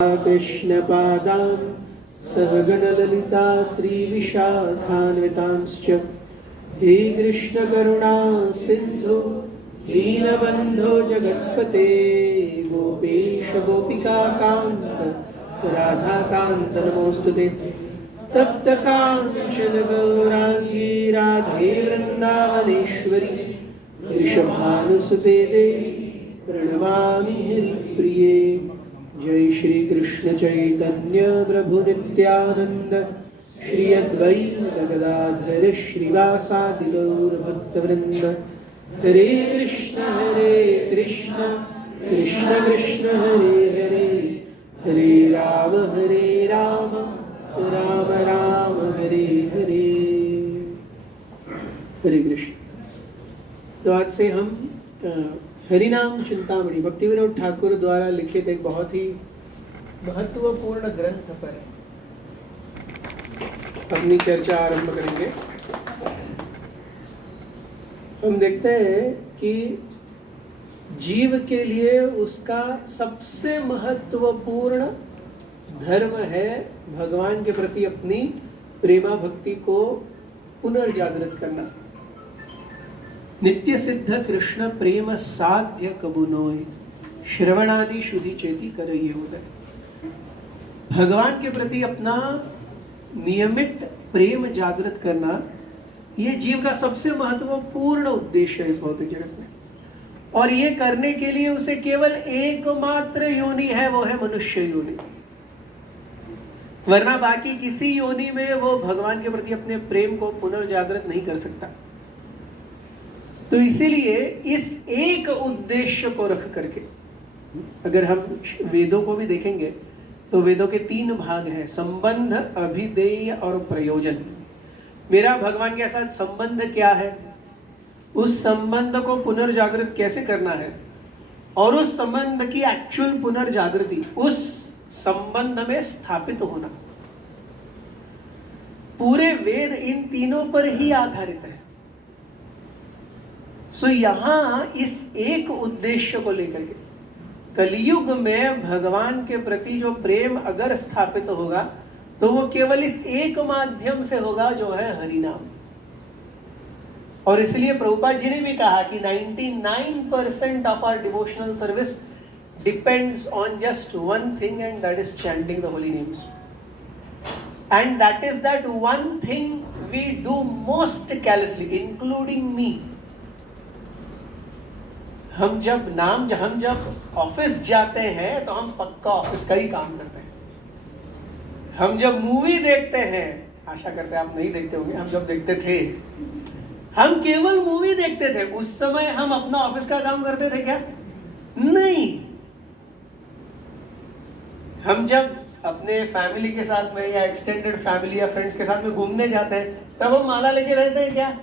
कृष्णपादान् सहगणललिता श्रीविशाखान्वितांश्च हे कृष्णकरुणा सिन्धु दीनबन्धो जगत्पते गोपेश गोपिकाकान्त राधाकान्त नमोऽस्तुते। तप्तकाञ्चन गौराङ्गी राधे वृन्दावनेश्वरी वृषभानुसुते देवी प्रणमामि हरिप्रिये। जय श्री कृष्ण चैतन्य प्रभु नित्यानंद श्री अद्वैत गदाधर श्रीवासादि गौर भक्तवृंद। हरे कृष्ण कृष्ण कृष्ण हरे हरे हरे राम राम राम हरे हरे। हरे कृष्ण। तो आज से हम हरिनाम चिंतामणि भक्तिविनोद ठाकुर द्वारा लिखित एक बहुत ही महत्वपूर्ण ग्रंथ पर अपनी चर्चा आरंभ करेंगे। हम देखते हैं कि जीव के लिए उसका सबसे महत्वपूर्ण धर्म है भगवान के प्रति अपनी प्रेमा भक्ति को पुनर्जागृत करना। नित्य सिद्ध कृष्ण प्रेम साध्य कबुनोय श्रवणादि शुद्धि चेती कर ये उदय। भगवान के प्रति अपना नियमित प्रेम जागृत करना ये जीव का सबसे महत्वपूर्ण उद्देश्य है इस भौतिक जगत में। और ये करने के लिए उसे केवल एकमात्र योनि है, वो है मनुष्य योनि। वरना बाकी किसी योनि में वो भगवान के प्रति अपने प्रेम को पुनर्जागृत नहीं कर सकता। तो इसीलिए इस एक उद्देश्य को रख करके अगर हम वेदों को भी देखेंगे तो वेदों के 3 भाग हैं, संबंध, अभिधेय और प्रयोजन। मेरा भगवान के साथ संबंध क्या है, उस संबंध को पुनर्जागृत कैसे करना है, और उस संबंध की एक्चुअल पुनर्जागृति, उस संबंध में स्थापित होना। पूरे वेद इन तीनों पर ही आधारित है। सो यहां इस एक उद्देश्य को लेकर के कलयुग में भगवान के प्रति जो प्रेम अगर स्थापित होगा तो वो केवल इस एक माध्यम से होगा, जो है हरिनाम। और इसलिए प्रभुपाद जी ने भी कहा कि 99% of our devotional service depends on just one thing, and that is chanting the holy names. And that is that one thing we do most carelessly, including me. हम जब ऑफिस जाते हैं तो हम पक्का ऑफिस का ही काम करते हैं। हम जब मूवी देखते हैं, आशा करते हैं आप नहीं देखते होंगे, हम जब देखते थे हम केवल मूवी देखते थे। उस समय हम अपना ऑफिस का काम करते थे क्या? नहीं। हम जब अपने फैमिली के साथ में या एक्सटेंडेड फैमिली या फ्रेंड्स के साथ में घूमने जाते हैं तब हम माला लेके रहते हैं क्या?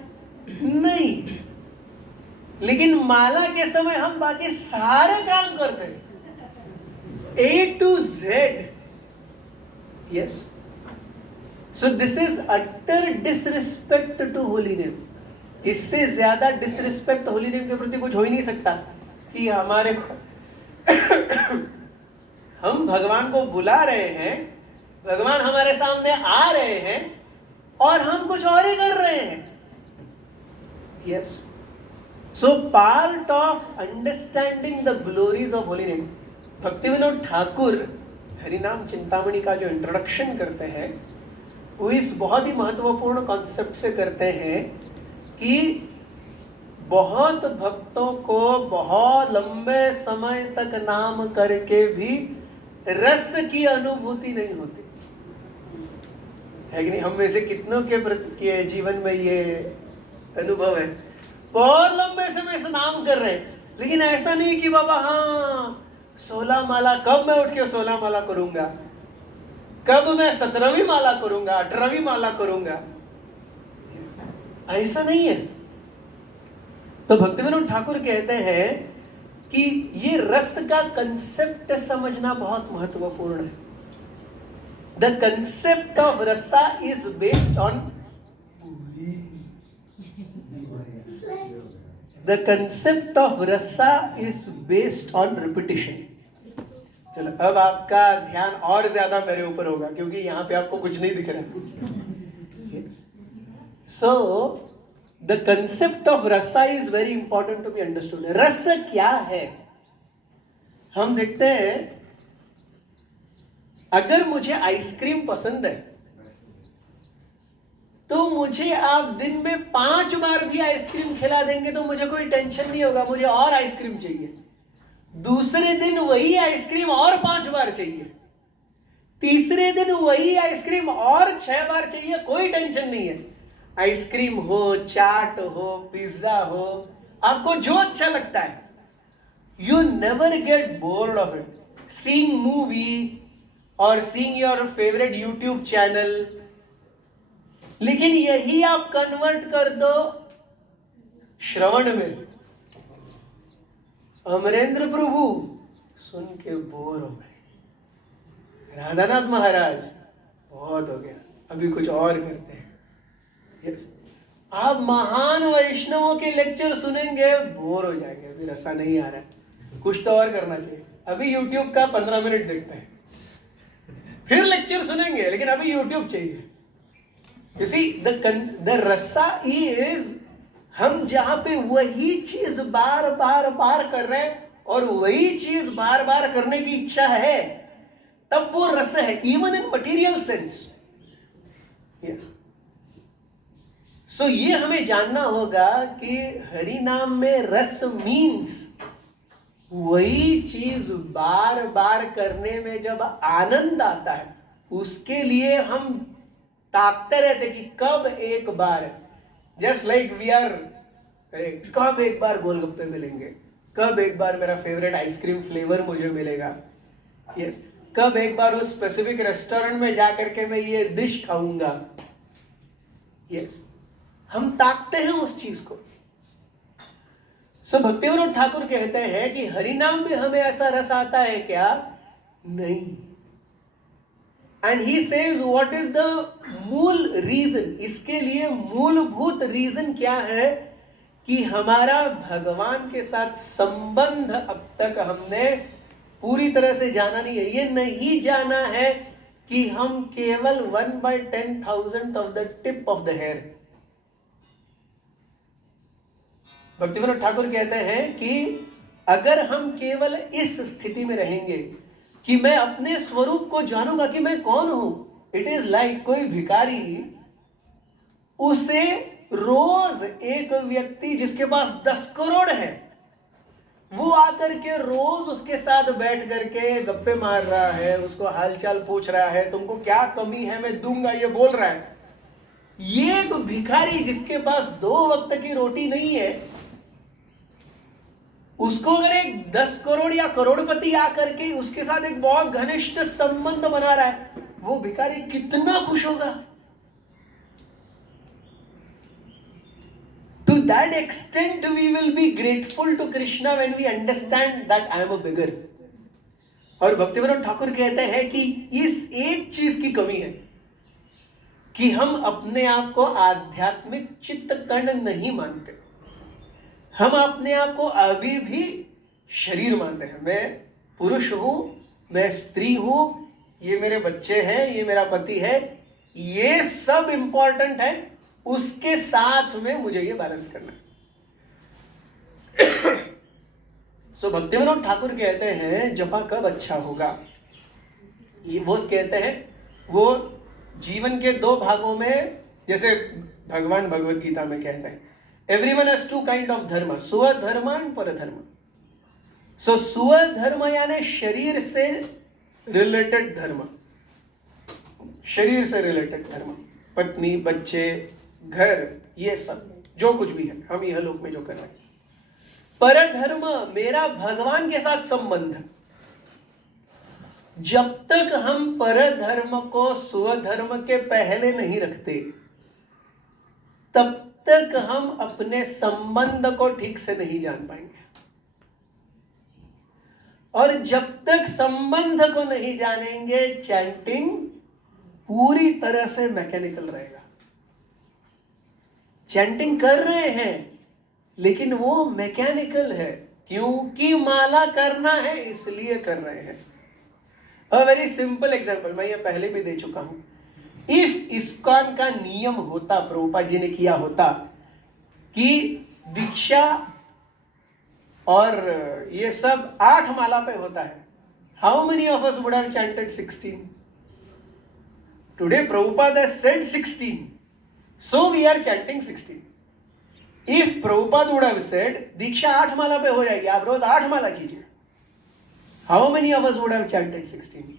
नहीं। लेकिन माला के समय हम बाकी सारे काम करते हैं, A to Z। Yes. So this is utter disrespect to holy name. इससे ज्यादा डिसरिस्पेक्ट होली नेम के प्रति कुछ हो ही नहीं सकता कि हमारे हम भगवान को बुला रहे हैं, भगवान हमारे सामने आ रहे हैं और हम कुछ और ही कर रहे हैं। Yes. So part of understanding the glories of holy name, Bhaktivinod Thakur हरिनाम चिंतामणि का जो इंट्रोडक्शन करते हैं वो इस बहुत ही महत्वपूर्ण कॉन्सेप्ट से करते हैं कि बहुत भक्तों को बहुत लंबे समय तक नाम करके भी रस की अनुभूति नहीं होती है कि नहीं? हम में से कितनों के जीवन में ये अनुभव है, बहुत लंबे समय से नाम कर रहे हैं, लेकिन ऐसा नहीं कि बाबा हाँ 16 माला, कब मैं उठ के 16 माला करूंगा, कब मैं 17वीं माला करूंगा, 18वीं माला करूंगा, ऐसा नहीं है। तो भक्तिविनोद ठाकुर कहते हैं कि ये रस का कंसेप्ट समझना बहुत महत्वपूर्ण है। The concept of rasa is based on The concept of rasa is based on repetition. चलो अब आपका ध्यान और ज्यादा मेरे ऊपर होगा क्योंकि यहाँ पे आपको कुछ नहीं दिख रहा। So the concept of rasa is very important to be understood. रस क्या है? हम देखते हैं, अगर मुझे आइसक्रीम पसंद है तो मुझे आप दिन में 5 बार भी आइसक्रीम खिला देंगे तो मुझे कोई टेंशन नहीं होगा, मुझे और आइसक्रीम चाहिए। दूसरे दिन वही आइसक्रीम और 5 बार चाहिए, तीसरे दिन वही आइसक्रीम और 6 बार चाहिए, कोई टेंशन नहीं है। आइसक्रीम हो, चाट हो, पिज्जा हो, आपको जो अच्छा लगता है, you never get bored of it. Seeing movie और seeing your favourite YouTube channel, लेकिन यही आप कन्वर्ट कर दो श्रवण में। अमरेंद्र प्रभु सुन के बोर हो गए, राधानाथ महाराज बहुत हो गया, अभी कुछ और करते हैं। यस, आप महान वैष्णवों के लेक्चर सुनेंगे, बोर हो जाएंगे, अभी रसा नहीं आ रहा है, कुछ तो और करना चाहिए। अभी यूट्यूब का 15 मिनट देखते हैं, फिर लेक्चर सुनेंगे, लेकिन अभी यूट्यूब चाहिए। You see, the रसा is, हम जहां पे वही चीज बार बार कर रहे हैं और वही चीज बार बार करने की इच्छा है, तब वो रस है, even in material sense. Yes, so ये हमें जानना होगा कि हरि नाम में रस मीन्स वही चीज बार बार करने में जब आनंद आता है, उसके लिए हम ताकते रहते कि कब एक बार, जस्ट लाइक वी आर, कब एक बार गोलगप्पे मिलेंगे, कब एक बार मेरा फेवरेट आइसक्रीम फ्लेवर मुझे मिलेगा। यस, कब एक बार उस स्पेसिफिक रेस्टोरेंट में जाकर के मैं ये डिश खाऊंगा। यस, हम ताकते हैं उस चीज को। सो भक्तिविनोद ठाकुर कहते हैं कि हरिनाम में हमें ऐसा रस आता है क्या? नहीं। And he says what is the मूल रीजन, इसके लिए मूलभूत रीजन क्या है कि हमारा भगवान के साथ संबंध अब तक हमने पूरी तरह से जाना नहीं है। ये नहीं जाना है कि हम केवल 1/10,000 of the tip of the hair. Bhaktivinoda Thakur कहते हैं कि अगर हम केवल इस स्थिति में रहेंगे कि मैं अपने स्वरूप को जानूंगा कि मैं कौन हूं, इट इज लाइक कोई भिखारी, उसे रोज एक व्यक्ति जिसके पास 10 करोड़ है, वो आकर के रोज उसके साथ बैठ करके गप्पे मार रहा है, उसको हालचाल पूछ रहा है, तुमको क्या कमी है मैं दूंगा, ये बोल रहा है। ये एक भिखारी जिसके पास 2 वक्त की रोटी नहीं है, उसको अगर एक 10 करोड़ या करोड़पति आकर के उसके साथ एक बहुत घनिष्ठ संबंध बना रहा है, वो भिखारी कितना खुश होगा। To that extent we will be grateful to Krishna when we understand that I am a beggar. और भक्तिविनोद ठाकुर कहते हैं कि इस एक चीज की कमी है कि हम अपने आप को आध्यात्मिक चित्त कर्ण नहीं मानते। हम अपने आप को अभी भी शरीर मानते हैं। मैं पुरुष हूं, मैं स्त्री हूं, ये मेरे बच्चे हैं, ये मेरा पति है, ये सब इंपॉर्टेंट है, उसके साथ में मुझे ये बैलेंस करना है। सो भक्तिविनोद ठाकुर कहते हैं जपा कब अच्छा होगा, ये वो कहते हैं वो जीवन के 2 भागों में, जैसे भगवान भगवत गीता में कहते हैं everyone has 2 kind of dharma, स्वधर्म एंड परधर्म। सो स्वधर्म यानी शरीर से रिलेटेड धर्म, शरीर से रिलेटेड धर्म, पत्नी, बच्चे, घर, ये सब जो कुछ भी है हम यह लोक में जो कर रहे हैं। परधर्म मेरा भगवान के साथ संबंध। जब तक हम परधर्म को स्वधर्म के पहले नहीं रखते, तब तक हम अपने संबंध को ठीक से नहीं जान पाएंगे। और जब तक संबंध को नहीं जानेंगे, चैंटिंग पूरी तरह से मैकेनिकल रहेगा। चैंटिंग कर रहे हैं लेकिन वो मैकेनिकल है, क्योंकि माला करना है इसलिए कर रहे हैं। अ वेरी सिंपल एग्जाम्पल, मैं ये पहले भी दे चुका हूं. इफ इस्कॉन का नियम होता, प्रभुपाद जी ने किया होता कि दीक्षा और ये सब 8 माला पे होता है, how many of us would have chanted 16? Today Prabhupada has said 16, so we are chanting 16. If Prabhupada would have said दीक्षा 8 माला पे हो जाएगी, आप रोज 8 माला कीजिए, how many of us would have chanted 16?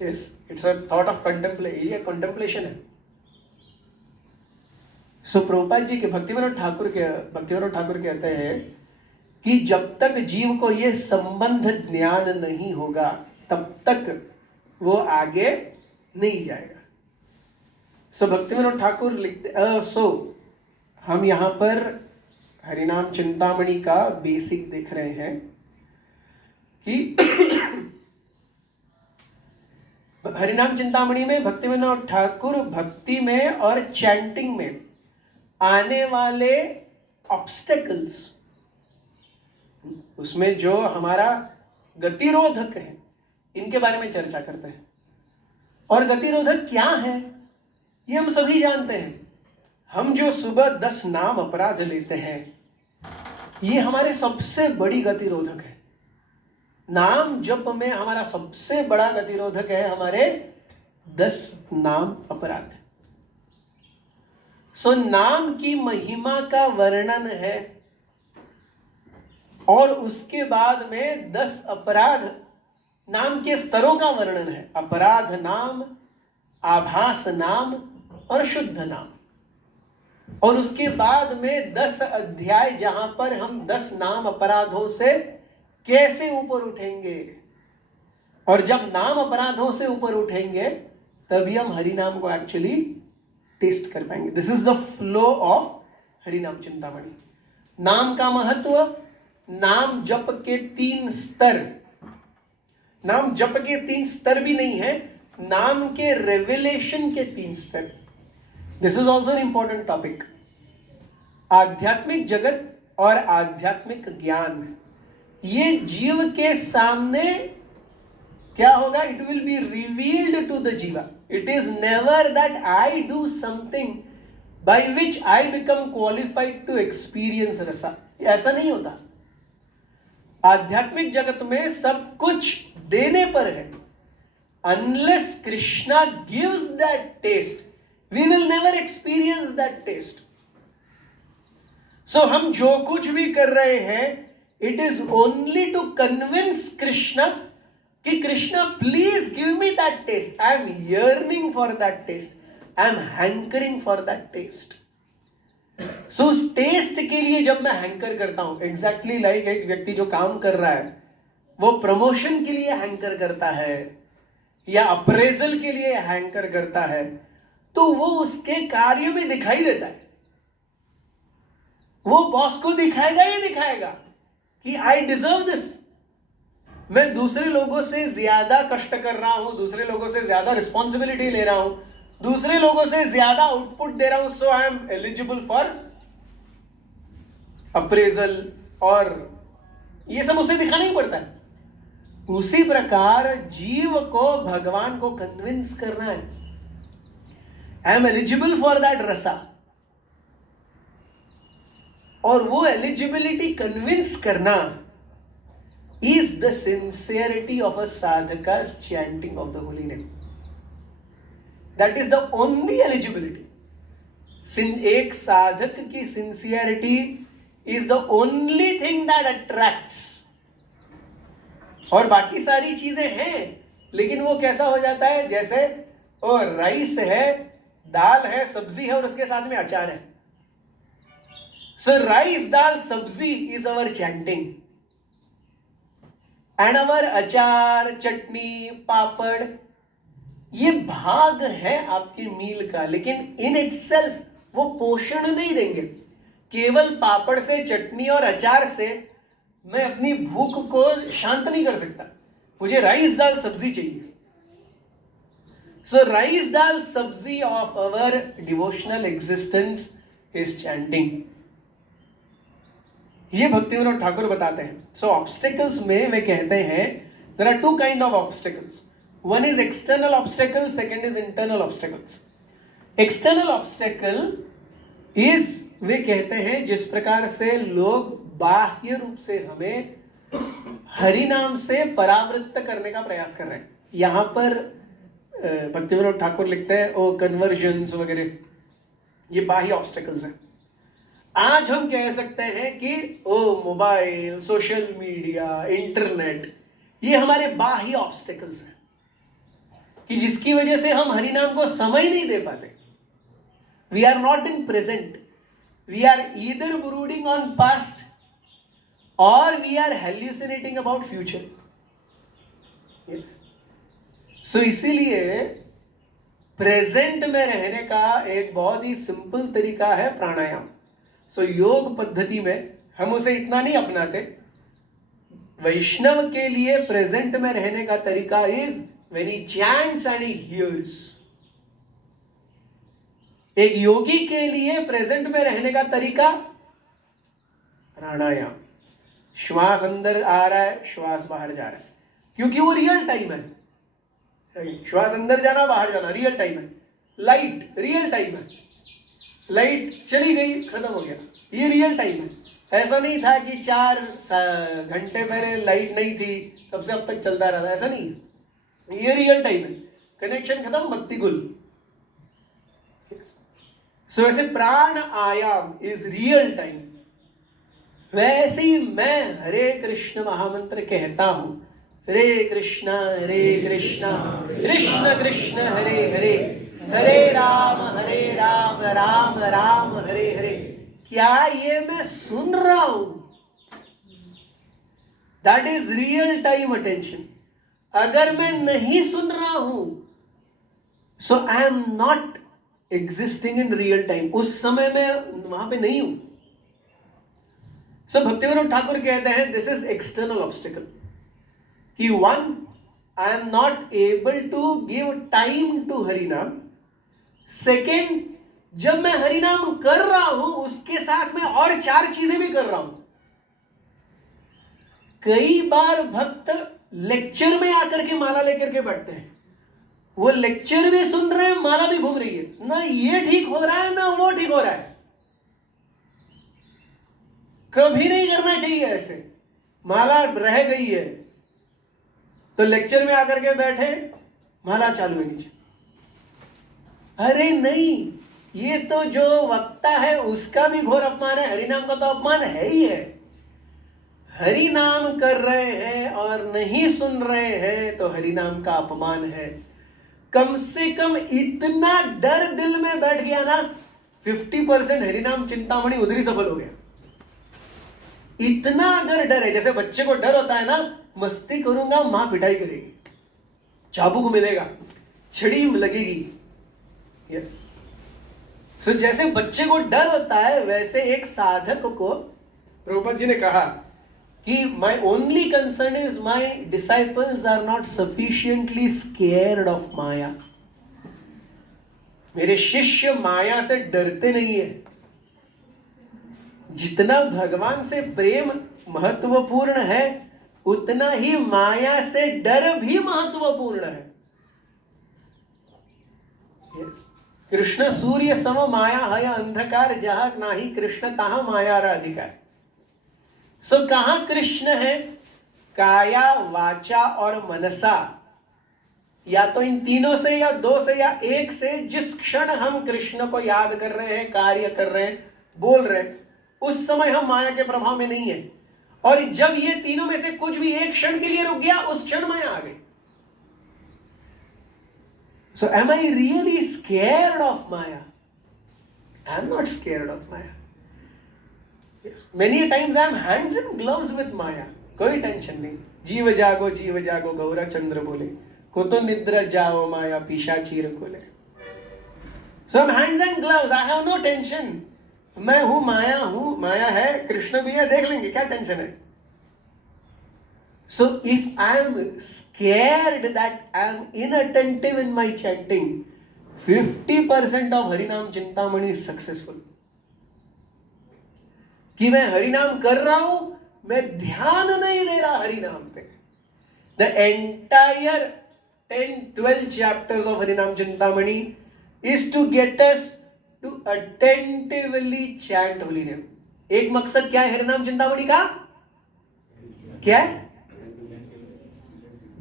Yes, it's a thought of contemplation. ये contemplation है. So Prabhupada ji के भक्तिविनोद ठाकुर कहते हैं कि जब तक जीव को ये संबंध ज्ञान नहीं होगा तब तक वो आगे नहीं जाएगा. सो भक्तिविनोद ठाकुर लिखते, हम यहाँ पर हरिनाम चिंतामणि का बेसिक देख रहे हैं कि हरिनाम चिंतामणि में भक्तिविनोद ठाकुर भक्ति में और चैंटिंग में आने वाले ऑब्स्टेकल्स, उसमें जो हमारा गतिरोधक है, इनके बारे में चर्चा करते हैं. और गतिरोधक क्या है ये हम सभी जानते हैं. हम जो सुबह 10 नाम अपराध लेते हैं, ये हमारे सबसे बड़ी गतिरोधक है. नाम जप में हमारा सबसे बड़ा गतिरोधक है हमारे 10 नाम अपराध. सो नाम की महिमा का वर्णन है और उसके बाद में 10 अपराध नाम के स्तरों का वर्णन है. अपराध नाम, आभास नाम और शुद्ध नाम. और उसके बाद में 10 अध्याय जहां पर हम 10 नाम अपराधों से कैसे ऊपर उठेंगे, और जब नाम अपराधों से ऊपर उठेंगे तभी हम हरि नाम को एक्चुअली टेस्ट कर पाएंगे. This is the flow of हरिनाम चिंतामणि. नाम का महत्व, नाम जप के 3 स्तर. नाम जप के 3 स्तर भी नहीं है, नाम के रेवलेशन के 3 स्तर. This is also an important topic. आध्यात्मिक जगत और आध्यात्मिक ज्ञान, ये जीव के सामने क्या होगा? It will be revealed to the jiva. It is never that I do something by which I become qualified to experience rasa. ऐसा नहीं होता. आध्यात्मिक जगत में सब कुछ देने पर है. Unless Krishna gives that taste, we will never experience that taste. So हम जो कुछ भी कर रहे हैं, it is only to convince Krishna कि Krishna please give me that taste. I am yearning for that taste, I am hankering for that taste. So उस taste के लिए जब मैं हैंकर करता हूं, एग्जैक्टली लाइक एक व्यक्ति जो काम कर रहा है वो प्रमोशन के लिए हैंकर करता है या अप्रेजल के लिए हैंकर करता है, तो वो उसके कार्य में दिखाई देता है. वो बॉस को दिखाएगा ही दिखाएगा कि आई डिजर्व दिस. मैं दूसरे लोगों से ज्यादा कष्ट कर रहा हूं, दूसरे लोगों से ज्यादा रिस्पॉन्सिबिलिटी ले रहा हूं, दूसरे लोगों से ज्यादा आउटपुट दे रहा हूं, so I am eligible for appraisal. और ये सब उसे दिखाना ही पड़ता है. उसी प्रकार जीव को भगवान को कन्विंस करना है, I am eligible for that रसा. और वो एलिजिबिलिटी कन्विंस करना is the sincerity of a साधका's chanting of the holy name. That is the only eligibility. एक साधक की sincerity is the only thing that attracts. और बाकी सारी चीजें हैं, लेकिन वो कैसा हो जाता है, जैसे और राइस है, दाल है, सब्जी है और उसके साथ में अचार है. So rice, dal, sabzi is our chanting. And our अचार, चटनी, पापड़, ये भाग है आपके मील का, लेकिन इन इटसेल्फ वो पोषण नहीं देंगे. केवल पापड़ से, चटनी और अचार से मैं अपनी भूख को शांत नहीं कर सकता. मुझे राइस दाल सब्जी चाहिए. सो राइस दाल सब्जी of our devotional existence is chanting. ये भक्तिविनोद ठाकुर बताते हैं. सो ऑब्स्टिकल्स में वे कहते हैं There are two kind of obstacles. One is external obstacles, second is internal obstacles. External obstacle is, वे कहते हैं जिस प्रकार से लोग बाह्य रूप से हमें हरि नाम से परावृत्त करने का प्रयास कर रहे हैं. यहां पर भक्तिविनोद ठाकुर लिखते हैं ओ कन्वर्जन्स वगैरह, ये बाह्य ऑब्स्टेकल्स हैं. आज हम कह सकते हैं कि ओ मोबाइल, सोशल मीडिया, इंटरनेट, ये हमारे बाह्य ऑब्स्टेकल्स हैं कि जिसकी वजह से हम हरि नाम को समय नहीं दे पाते. We are not in present, we are either brooding on past और we are hallucinating about future. So इसीलिए प्रेजेंट में रहने का एक बहुत ही सिंपल तरीका है प्राणायाम. सो योग पद्धति में हम उसे इतना नहीं अपनाते. वैष्णव के लिए प्रेजेंट में रहने का तरीका is when he chants and he hears. एक योगी के लिए प्रेजेंट में रहने का तरीका प्राणायाम. श्वास अंदर आ रहा है, श्वास बाहर जा रहा है, क्योंकि वो रियल टाइम है. श्वास अंदर जाना, बाहर जाना रियल टाइम है. लाइट रियल टाइम है, लाइट चली गई, खत्म हो गया, ये रियल टाइम है. ऐसा नहीं था कि 4 घंटे पहले लाइट नहीं थी तब से अब तक चलता रहा था, ऐसा नहीं है. ये रियल टाइम है, कनेक्शन खत्म, बत्ती गुल. सो ऐसे प्राण आयाम इज रियल टाइम. वैसे ही मैं हरे कृष्ण महामंत्र कहता हूं, हरे कृष्णा कृष्ण कृष्ण हरे हरे, हरे राम राम राम हरे हरे. क्या ये मैं सुन रहा हूं? That is real time attention. अगर मैं नहीं सुन रहा हूं, so I am not existing in real time. उस समय में वहां पे नहीं हूं. सो भक्तिविनोद ठाकुर कहते हैं दिस इज एक्सटर्नल ऑब्स्टिकल कि one, I am not able to give time to harinam. Second, जब मैं हरिनाम कर रहा हूं उसके साथ में और 4 चीजें भी कर रहा हूं. कई बार भक्त लेक्चर में आकर के माला लेकर के बैठते हैं. वो लेक्चर भी सुन रहे हैं, माला भी घूम रही है, ना ये ठीक हो रहा है ना वो ठीक हो रहा है. कभी नहीं करना चाहिए ऐसे. माला रह गई है तो लेक्चर में आकर के बैठे, माला चालू है नीचे. अरे नहीं, ये तो जो वक्ता है उसका भी घोर अपमान है, हरिनाम का तो अपमान है ही है. हरि नाम कर रहे हैं और नहीं सुन रहे हैं तो हरि नाम का अपमान है. कम से कम इतना डर दिल में बैठ गया ना, 50% हरिनाम चिंतामणि उधर ही सफल हो गया. इतना अगर डर है, जैसे बच्चे को डर होता है ना, मस्ती करूंगा मां पिटाई करेगी, चाबुक मिलेगा, छड़ी लगेगी. यस. सो जैसे बच्चे को डर होता है, वैसे एक साधक को प्रभुपाद जी ने कहा कि my only concern is my disciples are not sufficiently scared of maya. मेरे शिष्य माया से डरते नहीं है. जितना भगवान से प्रेम महत्वपूर्ण है, उतना ही माया से डर भी महत्वपूर्ण है. yes. कृष्ण सूर्य सम माया है अंधकार, जहां नाही कृष्ण तहां माया अधिकार. सो कहां कृष्ण है? काया, वाचा और मनसा. या तो इन तीनों से, या 2 से, या 1 से. जिस क्षण हम कृष्ण को याद कर रहे हैं, कार्य कर रहे हैं, बोल रहे हैं, उस समय हम माया के प्रभाव में नहीं है. और जब ये तीनों में से कुछ भी एक क्षण के लिए रुक गया, उस क्षण माया आ गई. So am I really scared of Maya? I am not scared of Maya. Yes. Many times I am hands and gloves with Maya. कोई टेंशन नहीं. जीव जागो गौरा चंद्र बोले, को तो निद्रा जाओ माया पिशाचीर कोले. So I am hands and gloves. I have no tension. मैं हूं, माया है, कृष्ण भी है, देख लेंगे, क्या टेंशन है. So if I am scared that I am inattentive in my chanting, 50% of Harinam Chintamani is successful. कि मैं हरिनाम कर रहा हूं, मैं ध्यान नहीं दे रहा हरिनाम पे. The entire 10-12 chapters of Harinam Chintamani is to get us to attentively chant holy name. एक मकसद क्या है हरिनाम चिंतामणि का? क्या है?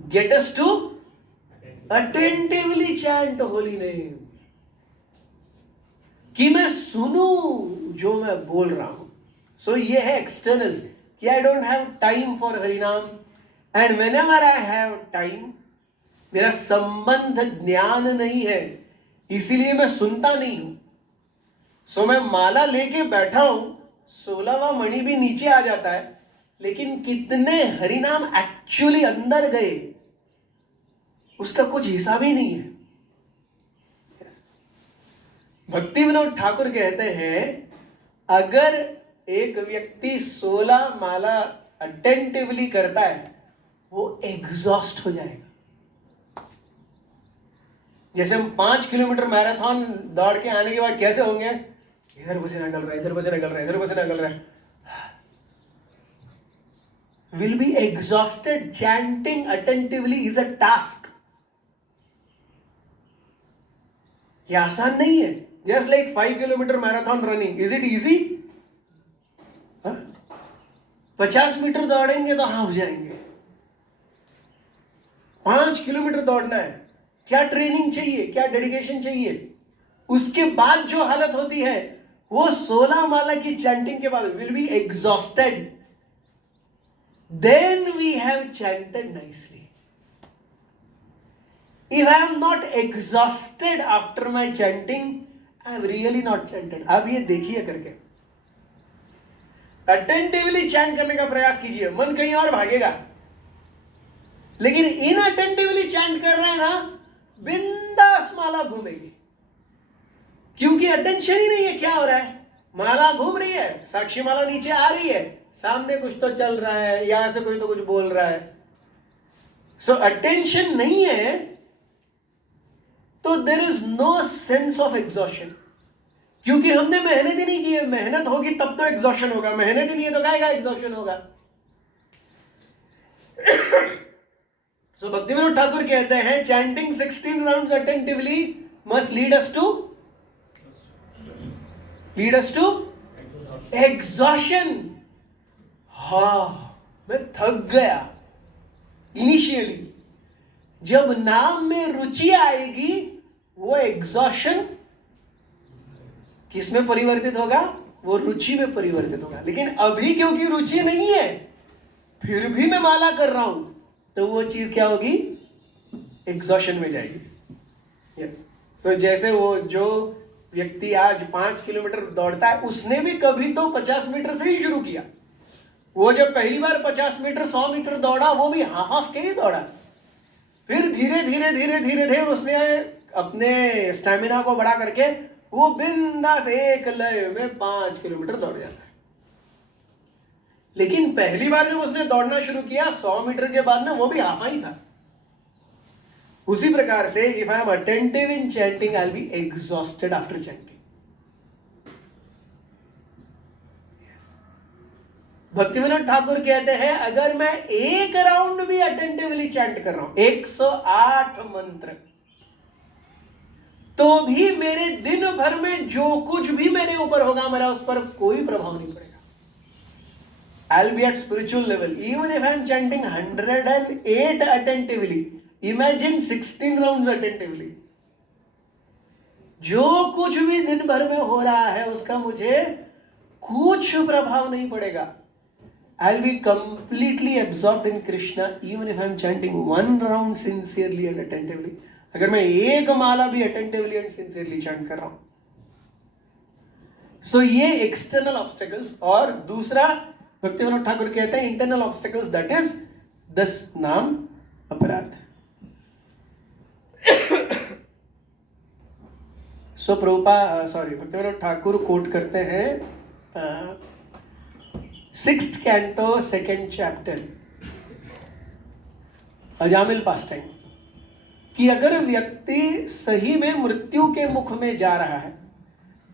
Get us to attentively chant holy name. कि मैं सुनूं जो मैं बोल रहा हूं. So ये है externals कि I don't have time for हरिनाम, and whenever I have time, मेरा संबंध ज्ञान नहीं है, इसीलिए मैं सुनता नहीं हूं. सो मैं माला लेके बैठा हूं, 16वां मणि भी नीचे आ जाता है, लेकिन कितने हरिनाम एक्चुअली अंदर गए उसका कुछ हिसाब ही नहीं है. भक्ति विनोद ठाकुर कहते हैं अगर एक व्यक्ति 16 माला अटेंटिवली करता है वो एग्जॉस्ट हो जाएगा. जैसे हम 5 किलोमीटर मैराथन दौड़ के आने के बाद कैसे होंगे, इधर पसीना निकल रहा है, इधर पसीना निकल रहा है, इधर पसीना निकल रहा है. Will be exhausted. Chanting attentively is a task. ये आसान नहीं है. Just like 5 kilometer marathon running, is it easy? 50 metre दौड़ेंगे तो हाफ जाएंगे. 5 किलोमीटर दौड़ना है, क्या ट्रेनिंग चाहिए, क्या डेडिकेशन चाहिए. उसके बाद जो हालत होती है वो 16 माला की चैंटिंग के बाद will be exhausted. Then we have chanted nicely. If I am not exhausted after my chanting, I have really not chanted. आप ये देखिए करके. Attentively chant करने का प्रयास कीजिए, मन कहीं और भागेगा. लेकिन inattentively chant कर रहे हैं ना, बिंदास माला घूमेगी. क्योंकि अटेंशन ही नहीं है क्या हो रहा है. माला घूम रही है, साक्षी माला नीचे आ रही है, सामने कुछ तो चल रहा है, यहां से कोई तो कुछ बोल रहा है. सो अटेंशन नहीं है तो there is no sense of exhaustion. क्योंकि हमने मेहनत ही नहीं की है. मेहनत होगी तब तो एग्जॉशन होगा, मेहनत ही नहीं है तो काहेगा एग्जॉशन होगा. सो भक्ति विनोद ठाकुर कहते हैं chanting 16 rounds attentively must lead us to exhaustion. मैं थक गया. इनिशियली जब नाम में रुचि आएगी वो एग्जॉशन किस में परिवर्तित होगा, वो रुचि में परिवर्तित होगा. लेकिन अभी क्योंकि रुचि नहीं है फिर भी मैं माला कर रहा हूं तो वो चीज क्या होगी, एग्जॉशन में जाएगी. यस. सो जैसे वो जो व्यक्ति आज 5 किलोमीटर दौड़ता है उसने भी कभी तो 50 मीटर से ही शुरू किया. वो जब पहली बार 50 मीटर 100 मीटर दौड़ा वो भी हाफ के ही दौड़ा. फिर धीरे धीरे उसने अपने स्टैमिना को बढ़ा करके वो बिंदास एक लय में 5 किलोमीटर दौड़ जाता है. लेकिन पहली बार जब उसने दौड़ना शुरू किया 100 मीटर के बाद में वो भी हाफ ही था. उसी प्रकार से if I M attentive in chanting I will be exhausted after chanting. Bhaktivinod Thakur कहते हैं अगर मैं एक राउंड भी अटेंटिवली चैंट कर रहा हूं 108 मंत्र तो भी मेरे दिन भर में जो कुछ भी मेरे ऊपर होगा मेरा उस पर कोई प्रभाव नहीं पड़ेगा. I'll be at spiritual level even if I am chanting 108 attentively. Imagine 16 rounds attentively. जो कुछ भी दिन भर में हो रहा है उसका मुझे कुछ प्रभाव नहीं पड़ेगा. I'll be completely absorbed in Krishna even if I am chanting 1 round sincerely and attentively. अगर मैं एक माला भी attentively and sincerely chant कर रहा हूं. So ये external obstacles. और दूसरा भक्ति विनोद ठाकुर कहते हैं internal obstacles, that is 10 नाम अपराध. So भक्ति विनोद ठाकुर कोट करते हैं 6th canto 2nd chapter Ajamil पास्टाइम कि अगर व्यक्ति सही में मृत्यु के मुख में जा रहा है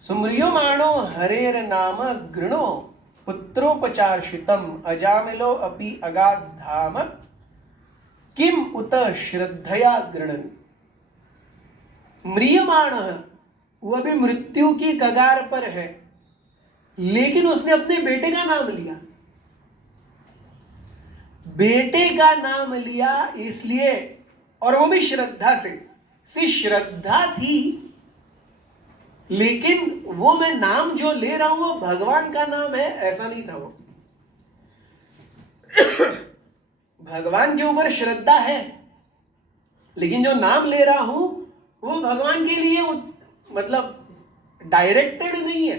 सुम्रियमाणो हरेर नाम गृणो पुत्रोपचार्षितम अजामिलो अपि अगाधाम किम उत श्रद्धया गृणन्, म्रियमाणः, वो अभी मृत्यु की कगार पर है, लेकिन उसने अपने बेटे का नाम लिया। बेटे का नाम लिया इसलिए, और वो भी श्रद्धा से श्रद्धा थी, लेकिन वो मैं नाम जो ले रहा हूं वो भगवान का नाम है ऐसा नहीं था। वो भगवान के ऊपर श्रद्धा है, लेकिन जो नाम ले रहा हूं वो भगवान के लिए मतलब डायरेक्टेड नहीं है,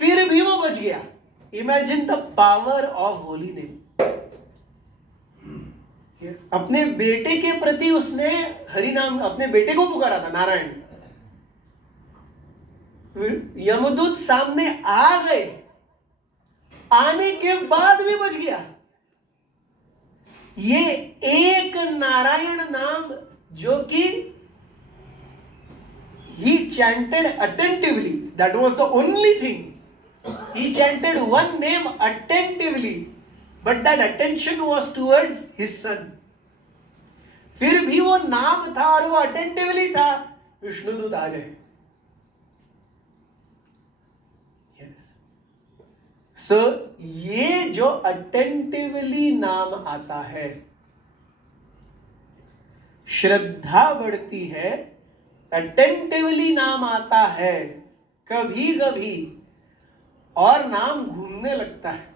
फिर भी वो बच गया। Imagine the power of holy name. अपने बेटे के प्रति उसने हरि नाम, अपने बेटे को पुकारा था नारायण। यमदूत सामने आ गए, आने के बाद भी बच गया। ये एक नारायण नाम जो कि he chanted attentively, that was the only thing. He chanted one name attentively, but that attention was towards his son. फिर भी वो नाम था और वो अटेंटिवली था, विष्णुदूत आ गए। सो ये जो अटेंटिवली नाम आता है, श्रद्धा बढ़ती है, अटेंटिवली नाम आता है कभी कभी, और नाम घूमने लगता है,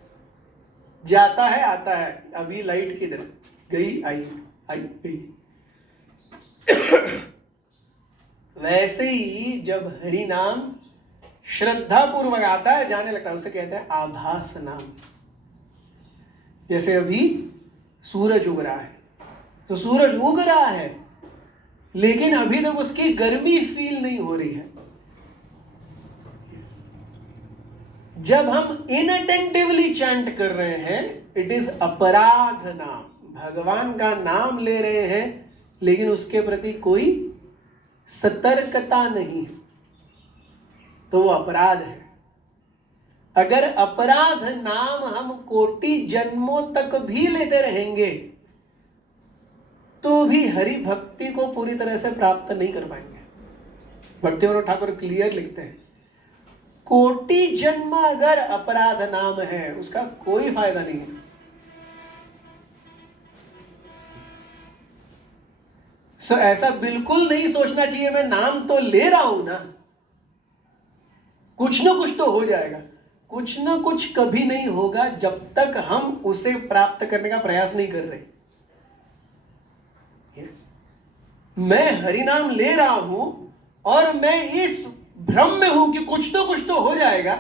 जाता है आता है। अभी लाइट किधर गई, आई आई गई। वैसे ही जब हरि नाम श्रद्धा पूर्वक आता है, जाने लगता है, उसे कहते हैं आभास नाम। जैसे अभी सूरज उग रहा है, तो सूरज उग रहा है, लेकिन अभी तक उसकी गर्मी फील नहीं हो रही है। जब हम इनअटेंटिवली चैंट कर रहे हैं, इट इज अपराध नाम। भगवान का नाम ले रहे हैं, लेकिन उसके प्रति कोई सतर्कता नहीं है, तो वो अपराध है। अगर अपराध नाम हम कोटि जन्मों तक भी लेते रहेंगे, तो भी हरि भक्ति को पूरी तरह से प्राप्त नहीं कर पाएंगे। भक्तिविनोद ठाकुर क्लियर लिखते हैं, कोटि जन्म अगर अपराध नाम है, उसका कोई फायदा नहीं है। सो ऐसा बिल्कुल नहीं सोचना चाहिए, मैं नाम तो ले रहा हूं ना, कुछ ना कुछ तो हो जाएगा। कुछ ना कुछ कभी नहीं होगा जब तक हम उसे प्राप्त करने का प्रयास नहीं कर रहे। मैं हरि नाम ले रहा हूं और मैं इस भ्रम में हूं कि कुछ तो हो जाएगा।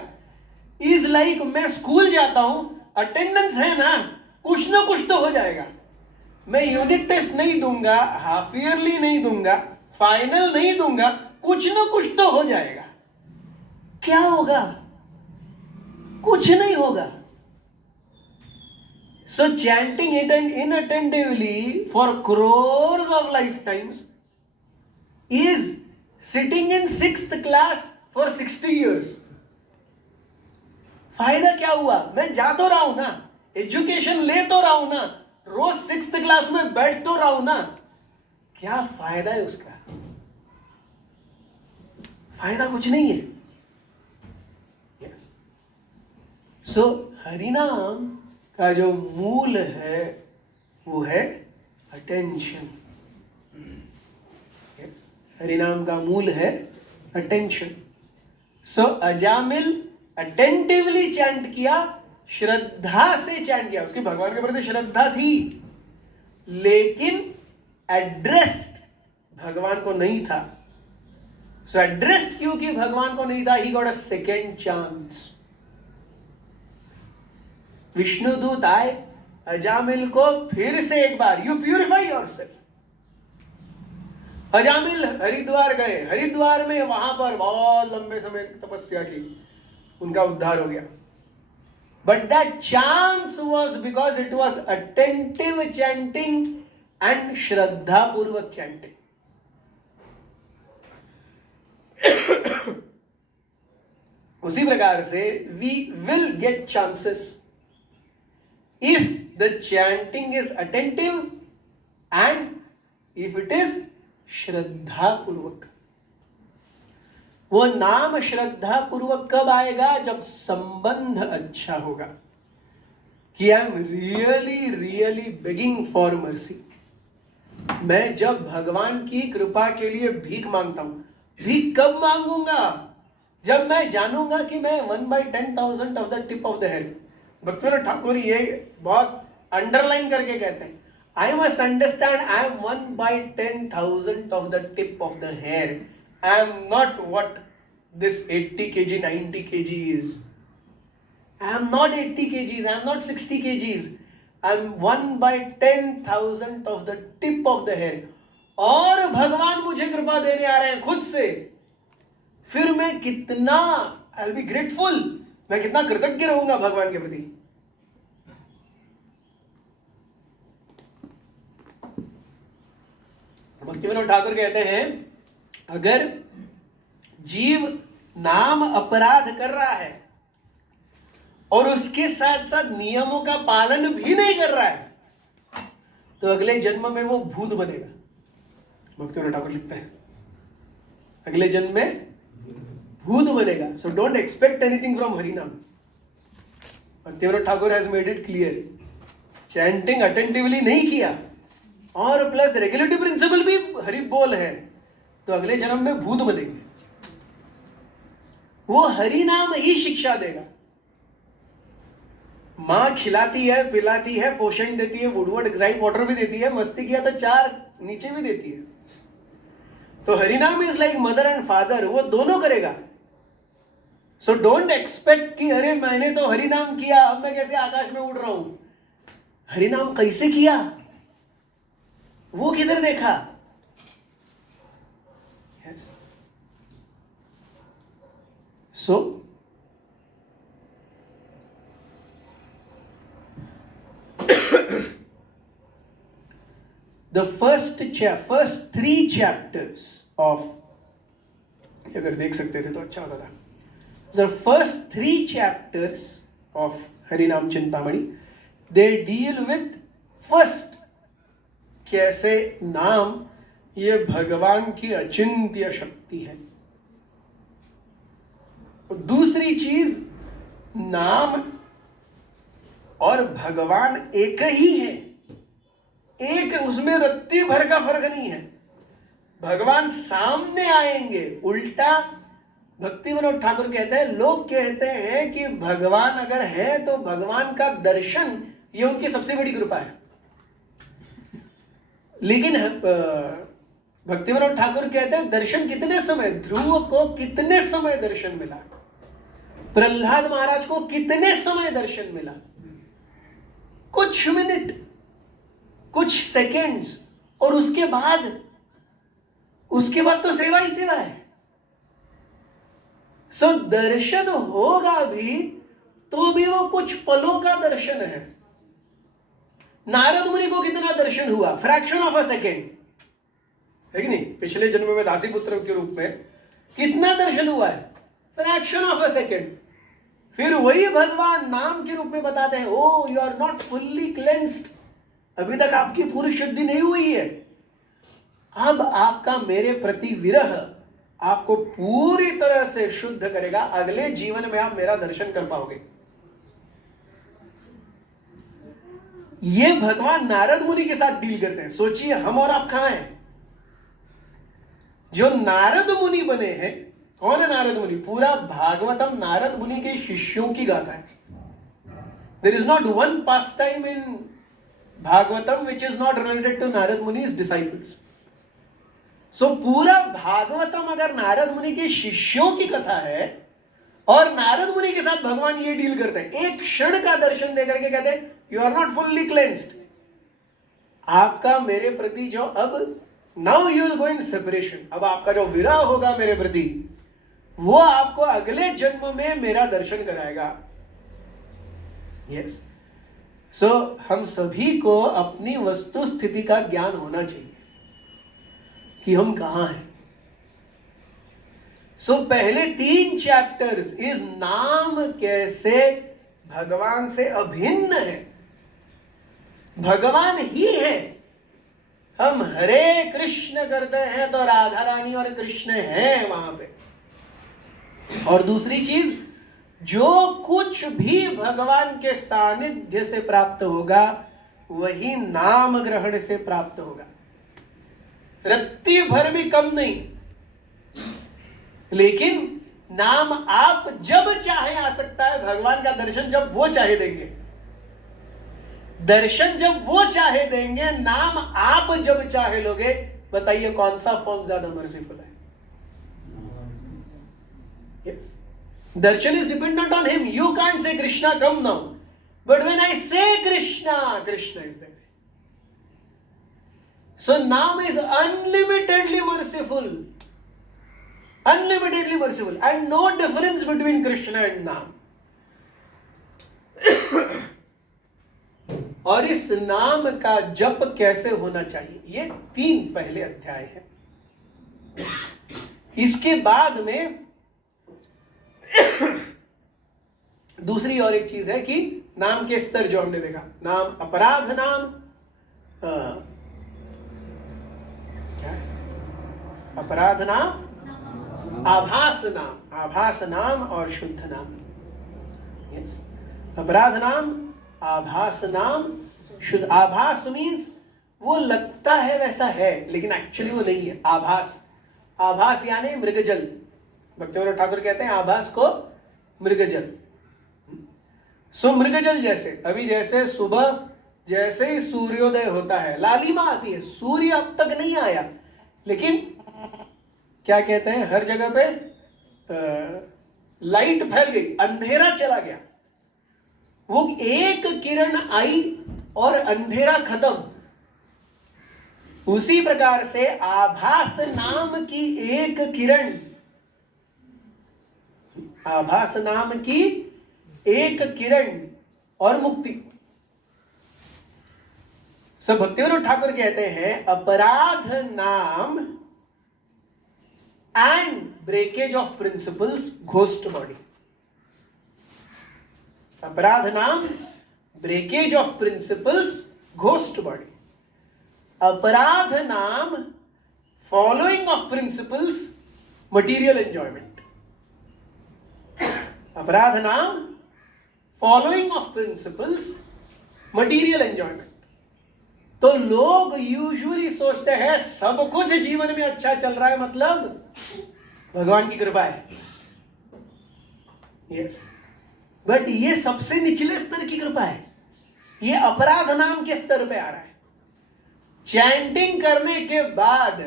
इज लाइक मैं स्कूल जाता हूं, अटेंडेंस है ना कुछ तो हो जाएगा। मैं यूनिट टेस्ट नहीं दूंगा, हाफ ईयरली नहीं दूंगा, फाइनल नहीं दूंगा, कुछ तो हो जाएगा। क्या होगा? कुछ नहीं होगा। So chanting it and inattentively for crores of lifetimes is sitting in 6th class for 60 years. फायदा क्या हुआ? मैं जा तो रहा हूं ना, एजुकेशन ले तो रहा हूं ना, रोज 6th क्लास में बैठ तो रहा हूं ना, क्या फायदा है उसका? फायदा कुछ नहीं है। सो हरिनाम का जो मूल है वो है अटेंशन। हरिनाम का मूल है अटेंशन। सो अजामिल अटेंटिवली चैंट किया, श्रद्धा से चैंट किया, उसकी भगवान के प्रति श्रद्धा थी, लेकिन एड्रेस्ड भगवान को नहीं था। सो एड्रेस्ड क्योंकि भगवान को नहीं था, he got a second chance. Vishnuduta आए, अजामिल को फिर से एक बार, you purify yourself. Ajamil Haridwar गए, हरिद्वार में वहां पर बहुत लंबे समय तक तपस्या की, उनका उद्धार हो गया। But that chance was because it was attentive chanting and श्रद्धा पूर्वक चैंटिंग। उसी प्रकार से we will get chances if the chanting is attentive and if it is श्रद्धा पूर्वक। वो नाम श्रद्धा पूर्वक कब आएगा? जब संबंध अच्छा होगा कि I am really really begging for mercy. मैं जब भगवान की कृपा के लिए भीख मांगता हूं, भीख कब मांगूंगा? जब मैं जानूंगा कि मैं 1/10,000 of the tip of the head. Bhaktivinoda Thakur ये बहुत अंडरलाइन करके कहते हैं, I must understand I am 1/10,000 of the tip of the hair. I am not what this 80 kg, 90 kg is. I am not 80 kgs, I am not 60 kgs. I am 1/10,000 of the tip of the hair. और भगवान मुझे कृपा देने आ रहे हैं खुद से, फिर मैं कितना I will be grateful, मैं कितना कृतज्ञ रहूंगा भगवान के प्रति। भक्तिविनोद ठाकुर कहते हैं, अगर जीव नाम अपराध कर रहा है और उसके साथ साथ नियमों का पालन भी नहीं कर रहा है, तो अगले जन्म में वो भूत बनेगा। भक्तिविनोद ठाकुर लिखते हैं अगले जन्म में भूत बनेगा। So don't expect anything from हरिनाम। Bhaktivinoda Thakur has made it clear. Chanting attentively नहीं किया और प्लस रेगुलेटिव प्रिंसिपल भी हरि बोल है, तो अगले जन्म में भूत बनेंगे। वो हरि नाम ही शिक्षा देगा। मां खिलाती है, पिलाती है, पोषण देती है, वुडवर्ड ग्राइप वाटर भी देती है, मस्ती किया तो 4 नीचे भी देती है। तो हरि नाम is like mother and father, वो दोनों करेगा। सो डोंट एक्सपेक्ट कि अरे मैंने तो हरि नाम किया, अब मैं कैसे आकाश में उड़ रहा हूं। हरि नाम कैसे किया, वो किधर देखा? Yes. So, the first 3 chapters of, अगर देख सकते थे तो अच्छा होता था। The first 3 chapters of हरिनाम Chintamani, they deal with first, कैसे नाम ये भगवान की अचिंत्य शक्ति है। दूसरी चीज, नाम और भगवान एक ही है, एक उसमें रत्ती भर का फर्क नहीं है। भगवान सामने आएंगे। उल्टा भक्तिविनोद ठाकुर कहते हैं, लोग कहते हैं कि भगवान अगर है तो भगवान का दर्शन ये उनकी सबसे बड़ी कृपा है। लेकिन भक्तिविनोद ठाकुर कहते हैं, दर्शन कितने समय, ध्रुव को कितने समय दर्शन मिला, प्रहलाद महाराज को कितने समय दर्शन मिला? कुछ मिनट, कुछ सेकेंड्स, और उसके बाद तो सेवा ही सेवा है। सो दर्शन होगा भी तो भी वो कुछ पलों का दर्शन है। नारद मुनि को कितना दर्शन हुआ? फ्रैक्शन ऑफ अ सेकेंड, है कि नहीं? पिछले जन्म में दासी पुत्र के रूप में कितना दर्शन हुआ है? Fraction of a second. फिर वही भगवान नाम के रूप में बताते हैं, oh you are not fully cleansed, अभी तक आपकी पूरी शुद्धि नहीं हुई है। अब आपका मेरे प्रति विरह आपको पूरी तरह से शुद्ध करेगा, अगले जीवन में आप मेरा दर्शन कर पाओगे। ये भगवान नारद मुनि के साथ डील करते हैं। सोचिए हम और आप कहां हैं? जो नारद मुनि बने हैं, कौन है नारद मुनि? पूरा भागवतम नारद मुनि के शिष्यों की गाथा है। There is not one pastime in Bhagavatam which is not related to Narada मुनि's डिसाइपल्स। सो पूरा भागवतम अगर नारद मुनि के शिष्यों की कथा है और नारद मुनि के साथ भगवान ये डील करते हैं, एक क्षण का दर्शन देकर के कहते हैं you are not fully cleansed. आपका मेरे प्रति जो अब now you will go in separation, अब आपका जो विरह होगा मेरे प्रति, वो आपको अगले जन्म में मेरा दर्शन कराएगा। यस। सो हम सभी को अपनी वस्तु स्थिति का ज्ञान होना चाहिए कि हम कहां हैं। सो पहले 3 चैप्टर्स इस नाम कैसे भगवान से अभिन्न है, भगवान ही है हम हरे कृष्ण करते हैं तो राधा रानी और कृष्ण हैं वहां पे। और दूसरी चीज, जो कुछ भी भगवान के सानिध्य से प्राप्त होगा वही नाम ग्रहण से प्राप्त होगा। रत्ती भर भी कम नहीं, लेकिन नाम आप जब चाहे आ सकता है। भगवान का दर्शन जब वो चाहे देंगे, दर्शन जब वो चाहे देंगे, नाम आप जब चाहे लोगे। बताइए कौन सा फॉर्म ज्यादा मर्सीफुल है? Yes. Darshan is dependent on him. You can't say Krishna come now, but when I say Krishna, Krishna is there. So Naam is unlimitedly merciful, and no difference between Krishna and Naam. और इस नाम का जप कैसे होना चाहिए, ये 3 पहले अध्याय है। इसके बाद में दूसरी और एक चीज है कि नाम के स्तर जो हमने देखा, नाम अपराध नाम, क्या अपराध नाम, आभास नाम और शुद्ध नाम। यस, अपराध नाम, आभास नाम, शुद्ध। आभास मीन्स वो लगता है वैसा है लेकिन एक्चुअली वो नहीं है। आभास यानी मृगजल। भक्तिविनोद ठाकुर कहते हैं आभास को मृगजल। सो मृगजल जैसे, अभी जैसे सुबह जैसे ही सूर्योदय होता है, लालिमा आती है, सूर्य अब तक नहीं आया, लेकिन क्या कहते हैं, हर जगह पे लाइट फैल गई, अंधेरा चला गया। वो एक किरण आई और अंधेरा खत्म। उसी प्रकार से आभास नाम की एक किरण, आभास नाम की एक किरण और मुक्ति। सब भक्तिविनोद ठाकुर कहते हैं अपराध नाम and breakage of principles ghost body. अपराध नाम, breakage of principles ghost body. अपराध नाम, following of principles material enjoyment. अपराध नाम, following of principles material enjoyment. तो लोग यूजुअली सोचते हैं सब कुछ जीवन में अच्छा चल रहा है मतलब भगवान की कृपा है। यस, बट ये सबसे निचले स्तर की कृपा है। ये अपराध नाम के स्तर पे आ रहा है। चैंटिंग करने के बाद